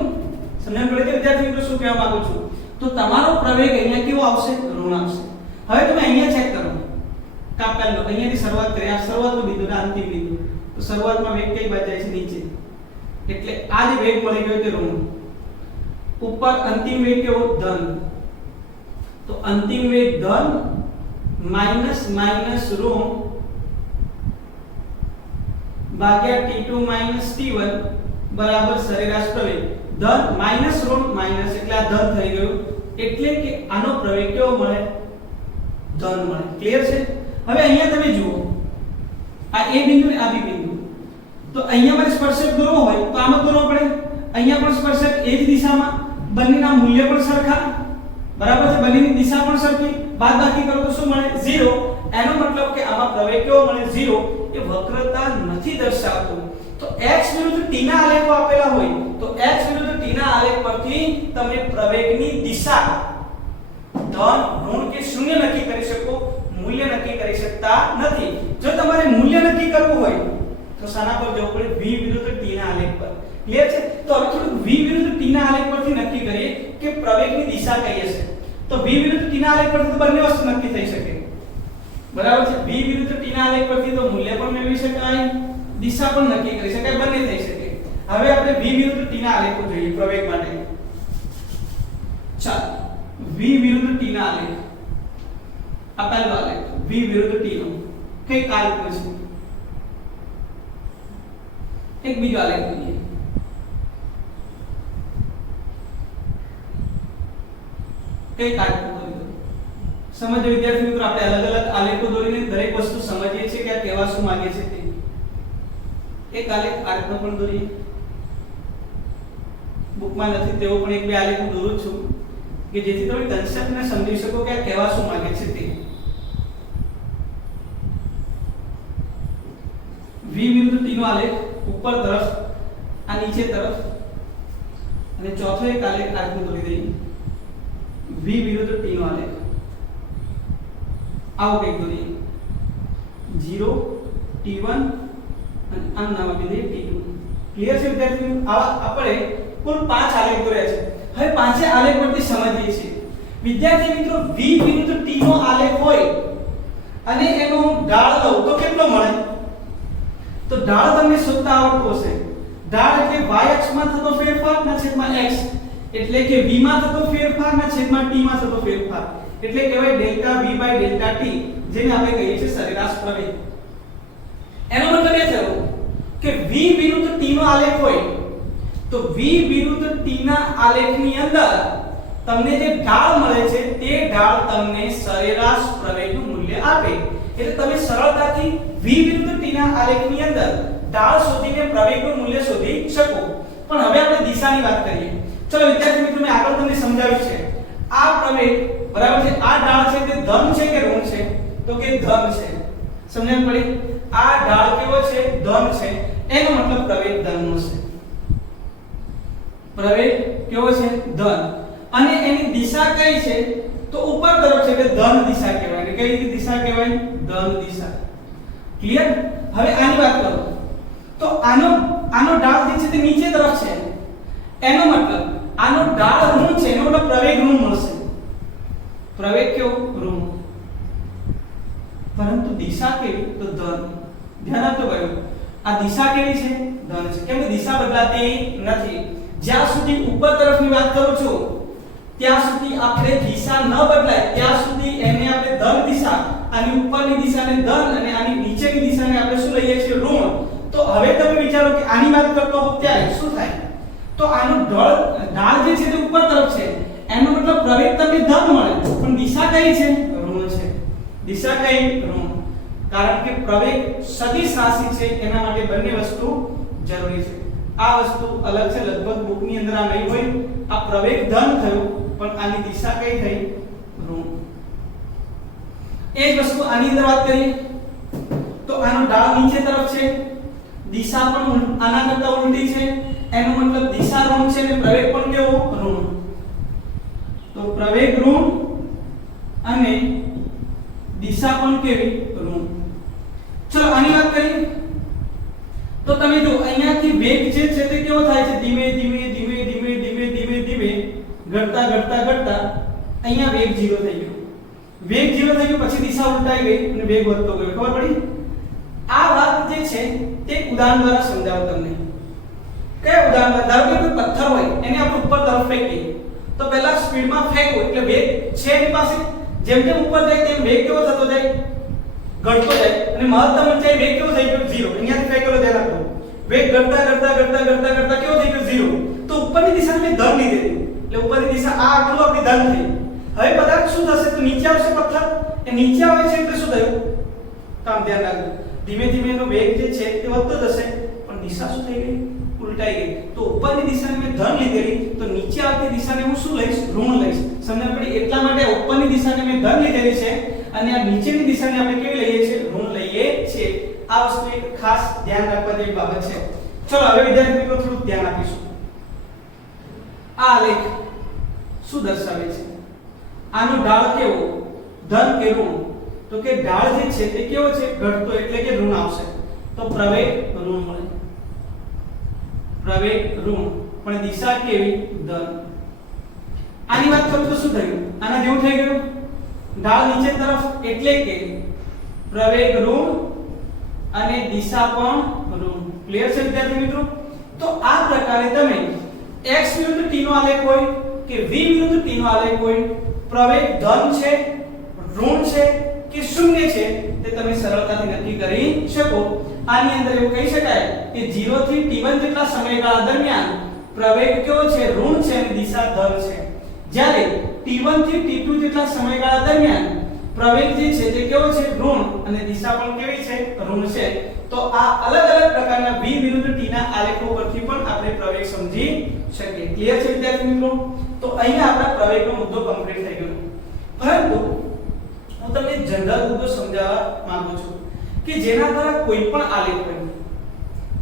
સમજણ પડે કે વિદ્યાર્થી મિત્રો શું કહેવા માંગુ છું? તો તમારો પ્રવેગ અહીંયા કેવો આવશે? ઋણ આવશે. હવે તમે અહીંયા ચેક કરો કા પહેલો અહીંયાથી શરૂઆત કરીએ, આ શરૂઆતનો બિંદુ ને અંતિમ બિંદુ. તો શરૂઆતમાં વેગ કઈ બાજુ જાય છે? નીચે. એટલે આ જે વેગ મળી ગયો તે ઋણ. ઉપર અંતિમ વેગ કેવો? ધન. તો અંતિમ વેગ ધન માઈનસ માઈનસ ઋણ ભાગ્યા t2 t1 બરાબર સરેરાશ પ્રવેગ. ધન માઈનસ ઋણ માઈનસ એટલે આ ધન થઈ ગયું, એટલે કે આનો પ્રવેગ કેવો મળે? ધન મળે. ક્લિયર છે? હવે અહીંયા તમે જુઓ આ a બિંદુ ને આ b બિંદુ. તો અહીંયા મારે સ્પર્શક દોરવો હોય તો આમાં દોરવો પડે. અહીંયા પણ સ્પર્શક એ જ દિશામાં, બંનેના મૂલ્ય પણ સરખા, બરાબર છે? બંનેની દિશા પણ સરખી. બાદબાકી કરો તો શું મળે? 0. એનો મતલબ કે આમાં પ્રવેગ કેવો મળે? 0. એ વક્રતા નથી દર્શાવતો. તો x વિરુદ્ધ t ના આલેખો આપેલા હોય તો x વિરુદ્ધ t ના આલેખ પરથી તમે પ્રવેગની દિશા ધન, ઋણ કે શૂન્ય નક્કી કરી શકો, મૂલ્ય નક્કી કરી શકતા નથી. જો તમારે મૂલ્ય નક્કી કરવું હોય તો શાના પર જવું પડે? v વિરુદ્ધ t ના આલેખ પર. ક્લિયર છે? તો હવે થોડું v વિરુદ્ધ t ના આલેખ પરથી નક્કી કરીએ કે પ્રવેગની દિશા કઈ હશે. તો v વિરુદ્ધ t ના આલેખ પરથી તો બંને વસ્તુ નક્કી થઈ શકે, બરાબર છે? v વિરુદ્ધ t ના આલેખ પરથી તો મૂલ્ય પણ મેળવી શકાય, દિશા પણ નક્કી કરી શકાય, બંને થઈ શકે. હવે આપણે v વિરુદ્ધ t ના આલેખો જોઈએ પ્રવેગ માટે. ચાલો v વિરુદ્ધ t ના આલેખ. આ પહેલો આલેખ v વિરુદ્ધ t નો કઈ આલેખ છે? એક બીજો આલેખ જોઈએ. કઈ આલેખ દોરીએ? સમજો વિદ્યાર્થી મિત્રો, આપણે અલગ અલગ આલેખો દોરીને દરેક વસ્તુ સમજીએ છીએ કે આ કહેવા શું માંગે છે તે. એક આલેખ આલેખનો પણ દોરીએ. બુકમાં નથી તેવો પણ એક બે આલેખ હું દોરું છું કે જેથી તમે કન્સેપ્ટને સમજી શકો કે આ કહેવા શું માંગે છે તે. v વિરુદ્ધ t નો આલેખ ઉપર તરફ, આ નીચે તરફ, અને ચોથો એક આલેખ આ રીતે દોરી દઈએ. v વિરુદ્ધ t નો આલેખ આવો કંઈક દોરીએ. 0 t1 અને આમ નામ આપી દઈએ t2. ક્લિયર છે વિદ્યાર્થીઓ? આવા આપણે કુલ 5 આલેખ દોર્યા છે. હવે પાંચે આલેખ પરથી સમજીએ છીએ વિદ્યાર્થી મિત્રો v વિરુદ્ધ t નો આલેખ હોય અને એનો ઢાળ લઉં તો કેટલો મળે? તો ઢાળ તમને શોધતા આવડતું હશે. ઢાળ એટલે y અક્ષમાં થતો ફેરફાર ના છેદમાં x, એટલે કે v માં થતો ફેરફાર ના છેદમાં t માં થતો ફેરફાર, એટલે કહેવાય delta v by delta t, જેને આપણે કહીએ છીએ સરેરાશ પ્રવેગ. એનો મતલબ એ થયો કે v વિરુદ્ધ t નો આલેખ હોય તો v વિરુદ્ધ t ના આલેખની અંદર તમને જે ઢાળ મળે છે તે ઢાળ તમને સરેરાશ પ્રવેગનું મૂલ્ય આપે. એટલે તમે સરળતાથી v વિરુદ્ધ t ના આલેખની અંદર ઢાળ શોધીને પ્રવેગનું મૂલ્ય શોધી શકો. પણ હવે આપણે દિશાની વાત કરીએ. ચલો વિદ્યાર્થી મિત્રો, મેં આગળ તમને સમજાવ્યું છે આ પ્રવેગ બરાબર છે, આ ઢાળ છે તે ધન છે કે ઋણ છે? તો કે ધન છે. સમજણ પડી? આ ઢાળ કેવો છે? ધન છે. એનો મતલબ પ્રવેગ ધનનો છે. પ્રવેગ કેવો છે? ધન. અને એની દિશા કઈ છે? તો ઉપર તરફ છે, એટલે ધન દિશા કહેવાય. કઈ દિશા કહેવાય? ધન દિશા. ક્લિયર? હવે આની વાત કરો તો આનો ઢાળ જે છે તે નીચે તરફ છે. એનો મતલબ આનો ઢાળ ઋણ છે, એનો મતલબ પ્રવેગ ઋણ મળશે. પ્રવેગ કેવો? ઋણ. પરંતુ દિશા કેવી? તો ધન. ધ્યાન આપજો ભાઈઓ, આ દિશા કેવી છે? ધન છે. કેમ કે દિશા બદલાતી નથી. જ્યાં સુધી ઉપર તરફની વાત કરું છું ત્યાં સુધી આપણે દિશા ન બદલાય ત્યાં સુધી એને આપણે ધન દિશા, આની ઉપરની દિશાને ધન અને આની નીચેની દિશાને આપણે શું લઈએ છીએ? ઋણ. તો હવે તમે વિચારો કે આની વાત કરતો હો ત્યારે શું થાય? તો આનો ઢાળ જે છે તે ઉપર તરફ છે, એનો મતલબ પ્રવેગ તમને ધન મળે, પણ દિશા કઈ છે? ઋણ છે. દિશા કઈ? ઋણ. કારણ કે પ્રવેગ સદિશ રાશિ છે, એના માટે બંને વસ્તુ જરૂરી છે. આ વસ્તુ અલગ છે, લગભગ બુકની અંદર આ નહીં હોય. આ પ્રવેગ ધન થયું પણ આની દિશા કઈ થઈ? ઋણ. એ જ વસ્તુ આની અંદર વાત કરીએ તો આનો ઢાળ નીચે તરફ છે, દિશા પણ આના કરતા ઉલટી છે, એનો મતલબ દિશા ઋણ છે અને પ્રવેગ પણ કેવો? ઋણ. તો પ્રવેગ ઋણ અને દિશા પણ કેવી? ઋણ. ચલો આની વાત કરીએ તો તમે જો અહીંયાથી વેગ જે છે તે કેવો થાય છે? ધીમે ધીમે ધીમે ધીમે ધીમે ધીમે ધીમે ઘટતા ઘટતા ઘટતા અહીંયા વેગ 0 થઈ ગયો. વેગ 0 થઈ ગયો પછી દિશા ઉલટાઈ ગઈ અને વેગ વધતો ગયો. ખબર પડી? આ વાત જે છે તે ઉદાહરણ દ્વારા સમજાવું તમને. કયા ઉદાહરણ? ધારો કે કોઈ પથ્થર હોય એને આપણે ઉપર તરફ ફેંકીએ તો પહેલા સ્પીડમાં ફેંકો એટલે વેગ છે એની પાસે, જેમ જેમ ઉપર જાય તેમ વેગ કેવો થતો જાય? ઘટતો જાય. અને મહત્તમ ઊંચાઈ વેગ કેવો થઈ ગયો? 0. અહીંયાથી ફેંકેલો ધ્યાન રાખો. વેગ ઘટતા ઘટતા ઘટતા ઘટતા ઘટતા કેવો થઈ ગયો? 0. તો ઉપરની દિશા મેં ધન લીધી એટલે ઉપરની દિશા આ આટલું આપણી ધન થઈ. હવે પદાર્થ શું થશે? તો નીચે આવશે પથ્થર. એ નીચે આવે છે એટલે શું થયું? કામ ધ્યાન રાખજો. ધીમે ધીમે એનો વેગ જે છે તે વધતો જશે પણ દિશા શું થઈ ગઈ? ઉલટાઈ ગઈ. તો ઉપરની દિશાને મેં ધન લીધેલી તો નીચે આવતી દિશાને હું શું લઈશ? ઋણ લઈશ. સમજણ પડી? એટલા માટે ઉપરની દિશાને મેં ધન લીધેલી છે અને આ નીચેની દિશાને આપણે કેવી લઈએ છીએ? ઋણ લઈએ છીએ. આ વસ્તુ એક ખાસ ધ્યાન રાખવા જેવી બાબત છે. ચલો હવે વિદ્યાર્થી મિત્રો થોડું ધ્યાન આપીશું. આ આલેખ શું દર્શાવે છે? આનો ઢાળ કેવો? ધન કે ઋણ? તો કે ઢાળ જે છે તે કેવો છે? ઘટતો એટલે કે ઋણ આવશે. તો પ્રવેગ ઋણ મળે. પ્રવેગ ઋણ પણ દિશા કેવી? ધન. આની વાત કરું તો શું થયું? આના જેવું થઈ ગયું. ઢાળ નીચે તરફ એટલે કે પ્રવેગ ઋણ અને દિશા પણ ઋણ. ક્લિયર છે વિદ્યાર્થી મિત્રો? તો આ પ્રકારે તમે x વિરુદ્ધ t નો આલેખ હોય કે v વિરુદ્ધ t નો આલેખ હોય, પ્રવેગ ધન છે, ઋણ છે કે શૂન્ય છે તે તમે સરળતાથી નક્કી કરી શકો. આની અંદર એવું કહી શકાય કે 0 થી t1 જેટલા સમયગાળા દરમિયાન પ્રવેગ કેવો છે? ઋણ છે અને દિશા ધન છે. જ્યારે t1 થી t2 જેટલા સમયગાળા દરમિયાન પ્રવેગ જે છે તે કેવો છે? ઋણ અને દિશા પણ કેવી છે? ઋણ છે. તો આ અલગ અલગ પ્રકારના v વિરુદ્ધ t ના આલેખો પરથી પણ આપણે પ્રવેગ સમજી શકીએ. ક્લિયર છે વિદ્યાર્થી મિત્રો? તો અહીંયા આપણા પ્રવેગનો મુદ્દો કમ્પ્લીટ થઈ ગયો. પરંતુ હું તમને જનરલ મુદ્દો સમજાવવા માંગુ છું કે જેના દ્વારા કોઈ પણ આલેખ હોય,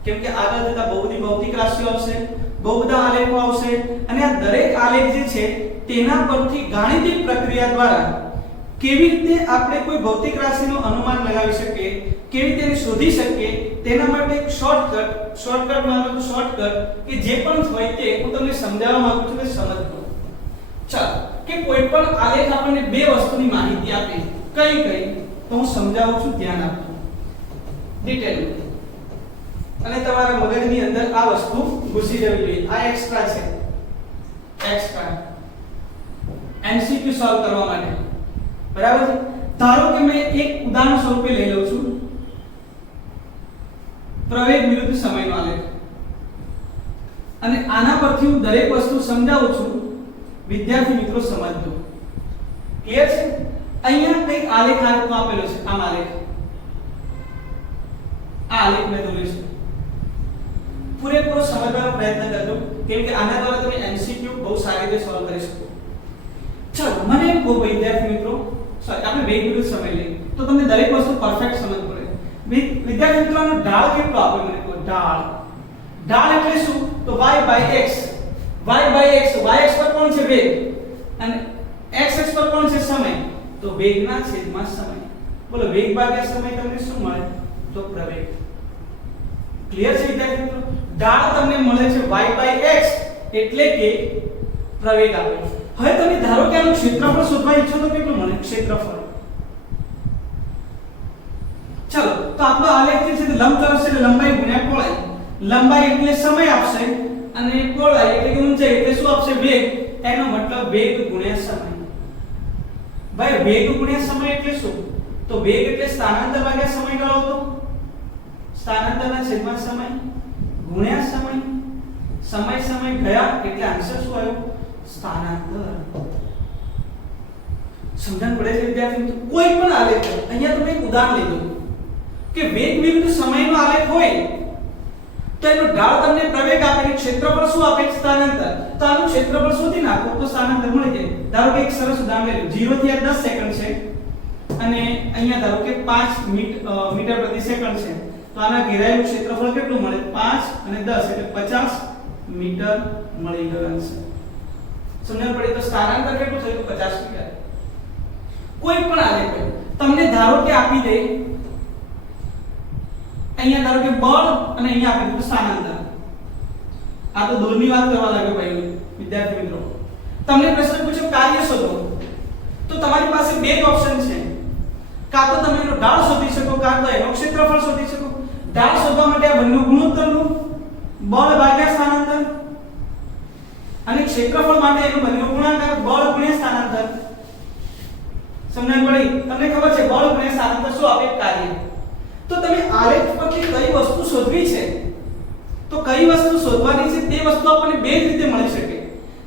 કેમ કે આગળ જતા બહુ બધી ભૌતિક રાશિઓ આવશે, બહુ બધા આલેખો આવશે અને આ દરેક આલેખ જે છે તેના પરથી ગાણિતિક પ્રક્રિયા દ્વારા કેવી રીતે આપણે કોઈ ભૌતિક રાશિનું અનુમાન લગાવી શકીએ, કેવી રીતે એને શોધી શકીએ, તેના માટે એક શોર્ટકટ કે જે પણ હોય તે હું તમને સમજાવવા માંગુ છું કે સમજજો. ચાલો કે કોઈ પણ આલેખ આપણને બે વસ્તુની માહિતી આપે, કઈ કઈ તો હું સમજાવું છું, ધ્યાન આપજો ડિટેલ, અને તમારા મગજની અંદર આ વસ્તુ ઘૂસી જવી જોઈએ. આ એક્સ્ટ્રા છે, એક્સ્ટ્રા MCQ સોલ્વ કરવા માટે, બરાબર છે. ધારો કે મેં એક ઉદાહરણ સ્વરૂપે લઈ લઉં છું, પ્રવેગ વિરુદ્ધ સમયનો આલેખ, અને આના પરથી હું દરેક વસ્તુ સમજાવું છું. વિદ્યાર્થી મિત્રો સમજજો, ક્લિયર છે? અહીંયા કંઈક આલેખ આપેલો છે, આમ આલેખ, આ આલેખ મેં દોર્યો છે. પૂરેપૂરો સમજવાનો પ્રયત્ન કરજો, કેમ કે આના દ્વારા તમે MCQ બહુ સારી રીતે સોલ્વ કરી શકો. ચલો મને એમ કહો વિદ્યાર્થી મિત્રો, આપણે વેગ વિરુદ્ધ સમય લઈએ તો તમને દરેક વસ્તુ પરફેક્ટ સમજ પડે. વિદ્યાર્થી મિત્રોનો ઢાળ કેટલો આપે મને કહો? ઢાળ એટલે શું? તો y x પર કોણ છે? વેગ, અને x પર કોણ છે? સમય. તો વેગના છેદમાં સમય. બોલો વેગ ભાગ્યા સમય તમને શું મળે? તો પ્રવેગ. ક્લિયર છે વિદ્યાર્થી મિત્રો? ઢાળ તમને મળે છે y x એટલે કે પ્રવેગ આપે. હવે તમે ધારો કે આનું ક્ષેત્રફળ શોધવા ઈચ્છો તો કેટલું મળે? ક્ષેત્રફળ. ચલો તો આપણો આલેખ છે લંબચોરસ એટલે લંબાઈ ગુણ્યા પહોળાઈ. લંબાઈ એટલે સમય આપશે અને પહોળાઈ એટલે કે ઊંચાઈ એટલે શું આપશે? વેગ. એનો મતલબ વેગ ગુણ્યા સમય. ભાઈ વેગ ગુણ્યા સમય એટલે શું? તો વેગ એટલે સ્થાનાંતર ભાગ્યા સમયગાળો, તો સ્થાનાંતરના છેદમાં સમય ગુણ્યા સમય. સમય ગયા એટલે આન્સર શું આવ્યો? સ્થાનાંતર. સમજણ પડે છે વિદ્યાર્થી મિત્રો? કોઈ પણ આલેખ, અહીંયા તમે એક ઉદાહરણ લઈ લો કે વેગ વિરુદ્ધ સમયનો આલેખ હોય તો એનો ઢાળ તમને પ્રવેગ આપે, ક્ષેત્રફળ શું આપે? સ્થાનાંતર. તો આનું ક્ષેત્રફળ શોધી નાખો તો સ્થાનાંતર મળી જાય. ધારો કે એક સરસ ઉદાહરણ લઈ લો, 0 થી 10 સેકન્ડ છે અને અહીંયા ધારો કે 5 મીટર પ્રતિ સેકન્ડ છે, તો આના ઘેરાયેલું ક્ષેત્રફળ કેટલું મળે? 5 અને 10 એટલે 50 મીટર મળી ગયું છે. સમજણ પડી? તો સ્થાનાંતર કેટલું થયું? 50 મીટર. કોઈ પણ આલેખ હોય તમને ધારો કે આપી દે, અહીંયા ધારો કે બળ અને અહીંયા આપી દીધું સ્થાનાંતર. આ તો દૂરની વાત કરવા લાગ્યો ભાઈ વિદ્યાર્થી મિત્રો. તમને પ્રશ્ન પૂછ્યો કાર્ય શોધો, તો તમારી પાસે બે જ ઓપ્શન છે, કાં તો તમે એનો ઢાળ શોધી શકો, કાં તો એનો ક્ષેત્રફળ શોધી શકો. ઢાળ શોધવા માટે આ બંનેનું ગુણોત્તર લો, બળ ભાગ્યા સ્થાનાંતર, અને ક્ષેત્રફળ માટે એનો બંનેનો ગુણાકાર, બળ ગુણ્યા સ્થાનાંતર. સમજણ પડી? તમને ખબર છે બળ ગુણ્યા સ્થાનાંતર શું આપે? કાર્ય. તો તમે આલેખ પરથી કઈ વસ્તુ શોધવી છે, તો કઈ વસ્તુ શોધવાની છે તે વસ્તુ આપણને બે રીતે મળી શકે,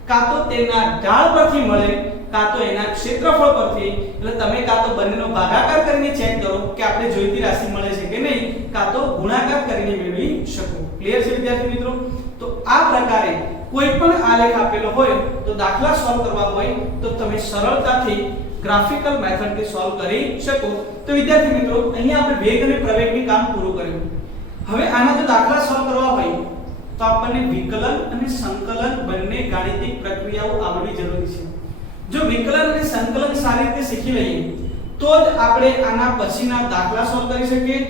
કાં તો તેના ઢાળ પરથી મળે, કાં તો એના ક્ષેત્રફળ પરથી. એટલે તમે કાં તો બંનેનો ભાગાકાર કરીને ચેક કરો કે આપણે જોઈતી રાશિ મળે છે કે નહીં, કાં તો ગુણાકાર કરીને મેળવી શકો. ક્લિયર છે વિદ્યાર્થી મિત્રો? તો આ પ્રકારે કોઈ પણ આલેખ આપેલો હોય તો દાખલા સોલ્વ કરવા હોય તો તમે સરળતાથી ગ્રાફિકલ મેથડથી સોલ્વ કરી શકો. તો વિદ્યાર્થી મિત્રો અહીંયા આપણે વેગ અને પ્રવેગનું કામ પૂરું કર્યું. હવે આના જો દાખલા સોલ્વ કરવા હોય તો આપણને વિકલન અને સંકલન બંને ગાણિતિક પ્રક્રિયાઓ આવડવી જરૂરી છે. જો વિકલન અને સંકલન સારી રીતે શીખી લઈએ તો જ આપણે આના પછીના દાખલા સોલ્વ કરી શકીએ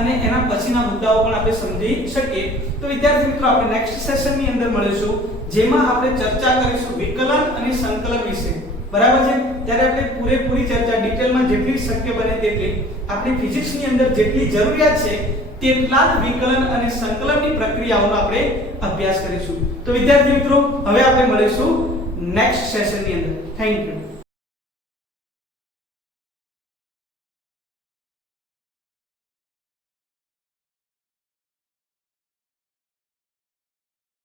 અને એના પછીના મુદ્દાઓ પણ આપણે સમજી શકીએ. તો વિદ્યાર્થી મિત્રો આપણે નેક્સ્ટ સેશનની અંદર મળીશું, જેમાં આપણે ચર્ચા કરીશું વિકલન અને સંકલન વિશે. બરાબર છે? ત્યારે આપણે પૂરેપૂરી ચર્ચા ડિટેલમાં જેટલી શક્ય બને તેટલી આપણી ફિઝિક્સની અંદર જેટલી જરૂરિયાત છે તેટલા જ વિકલન અને સંકલનની પ્રક્રિયાઓનો આપણે અભ્યાસ કરીશું. તો વિદ્યાર્થી મિત્રો હવે આપણે મળીશું નેક્સ્ટ સેશનની અંદર. Thank you.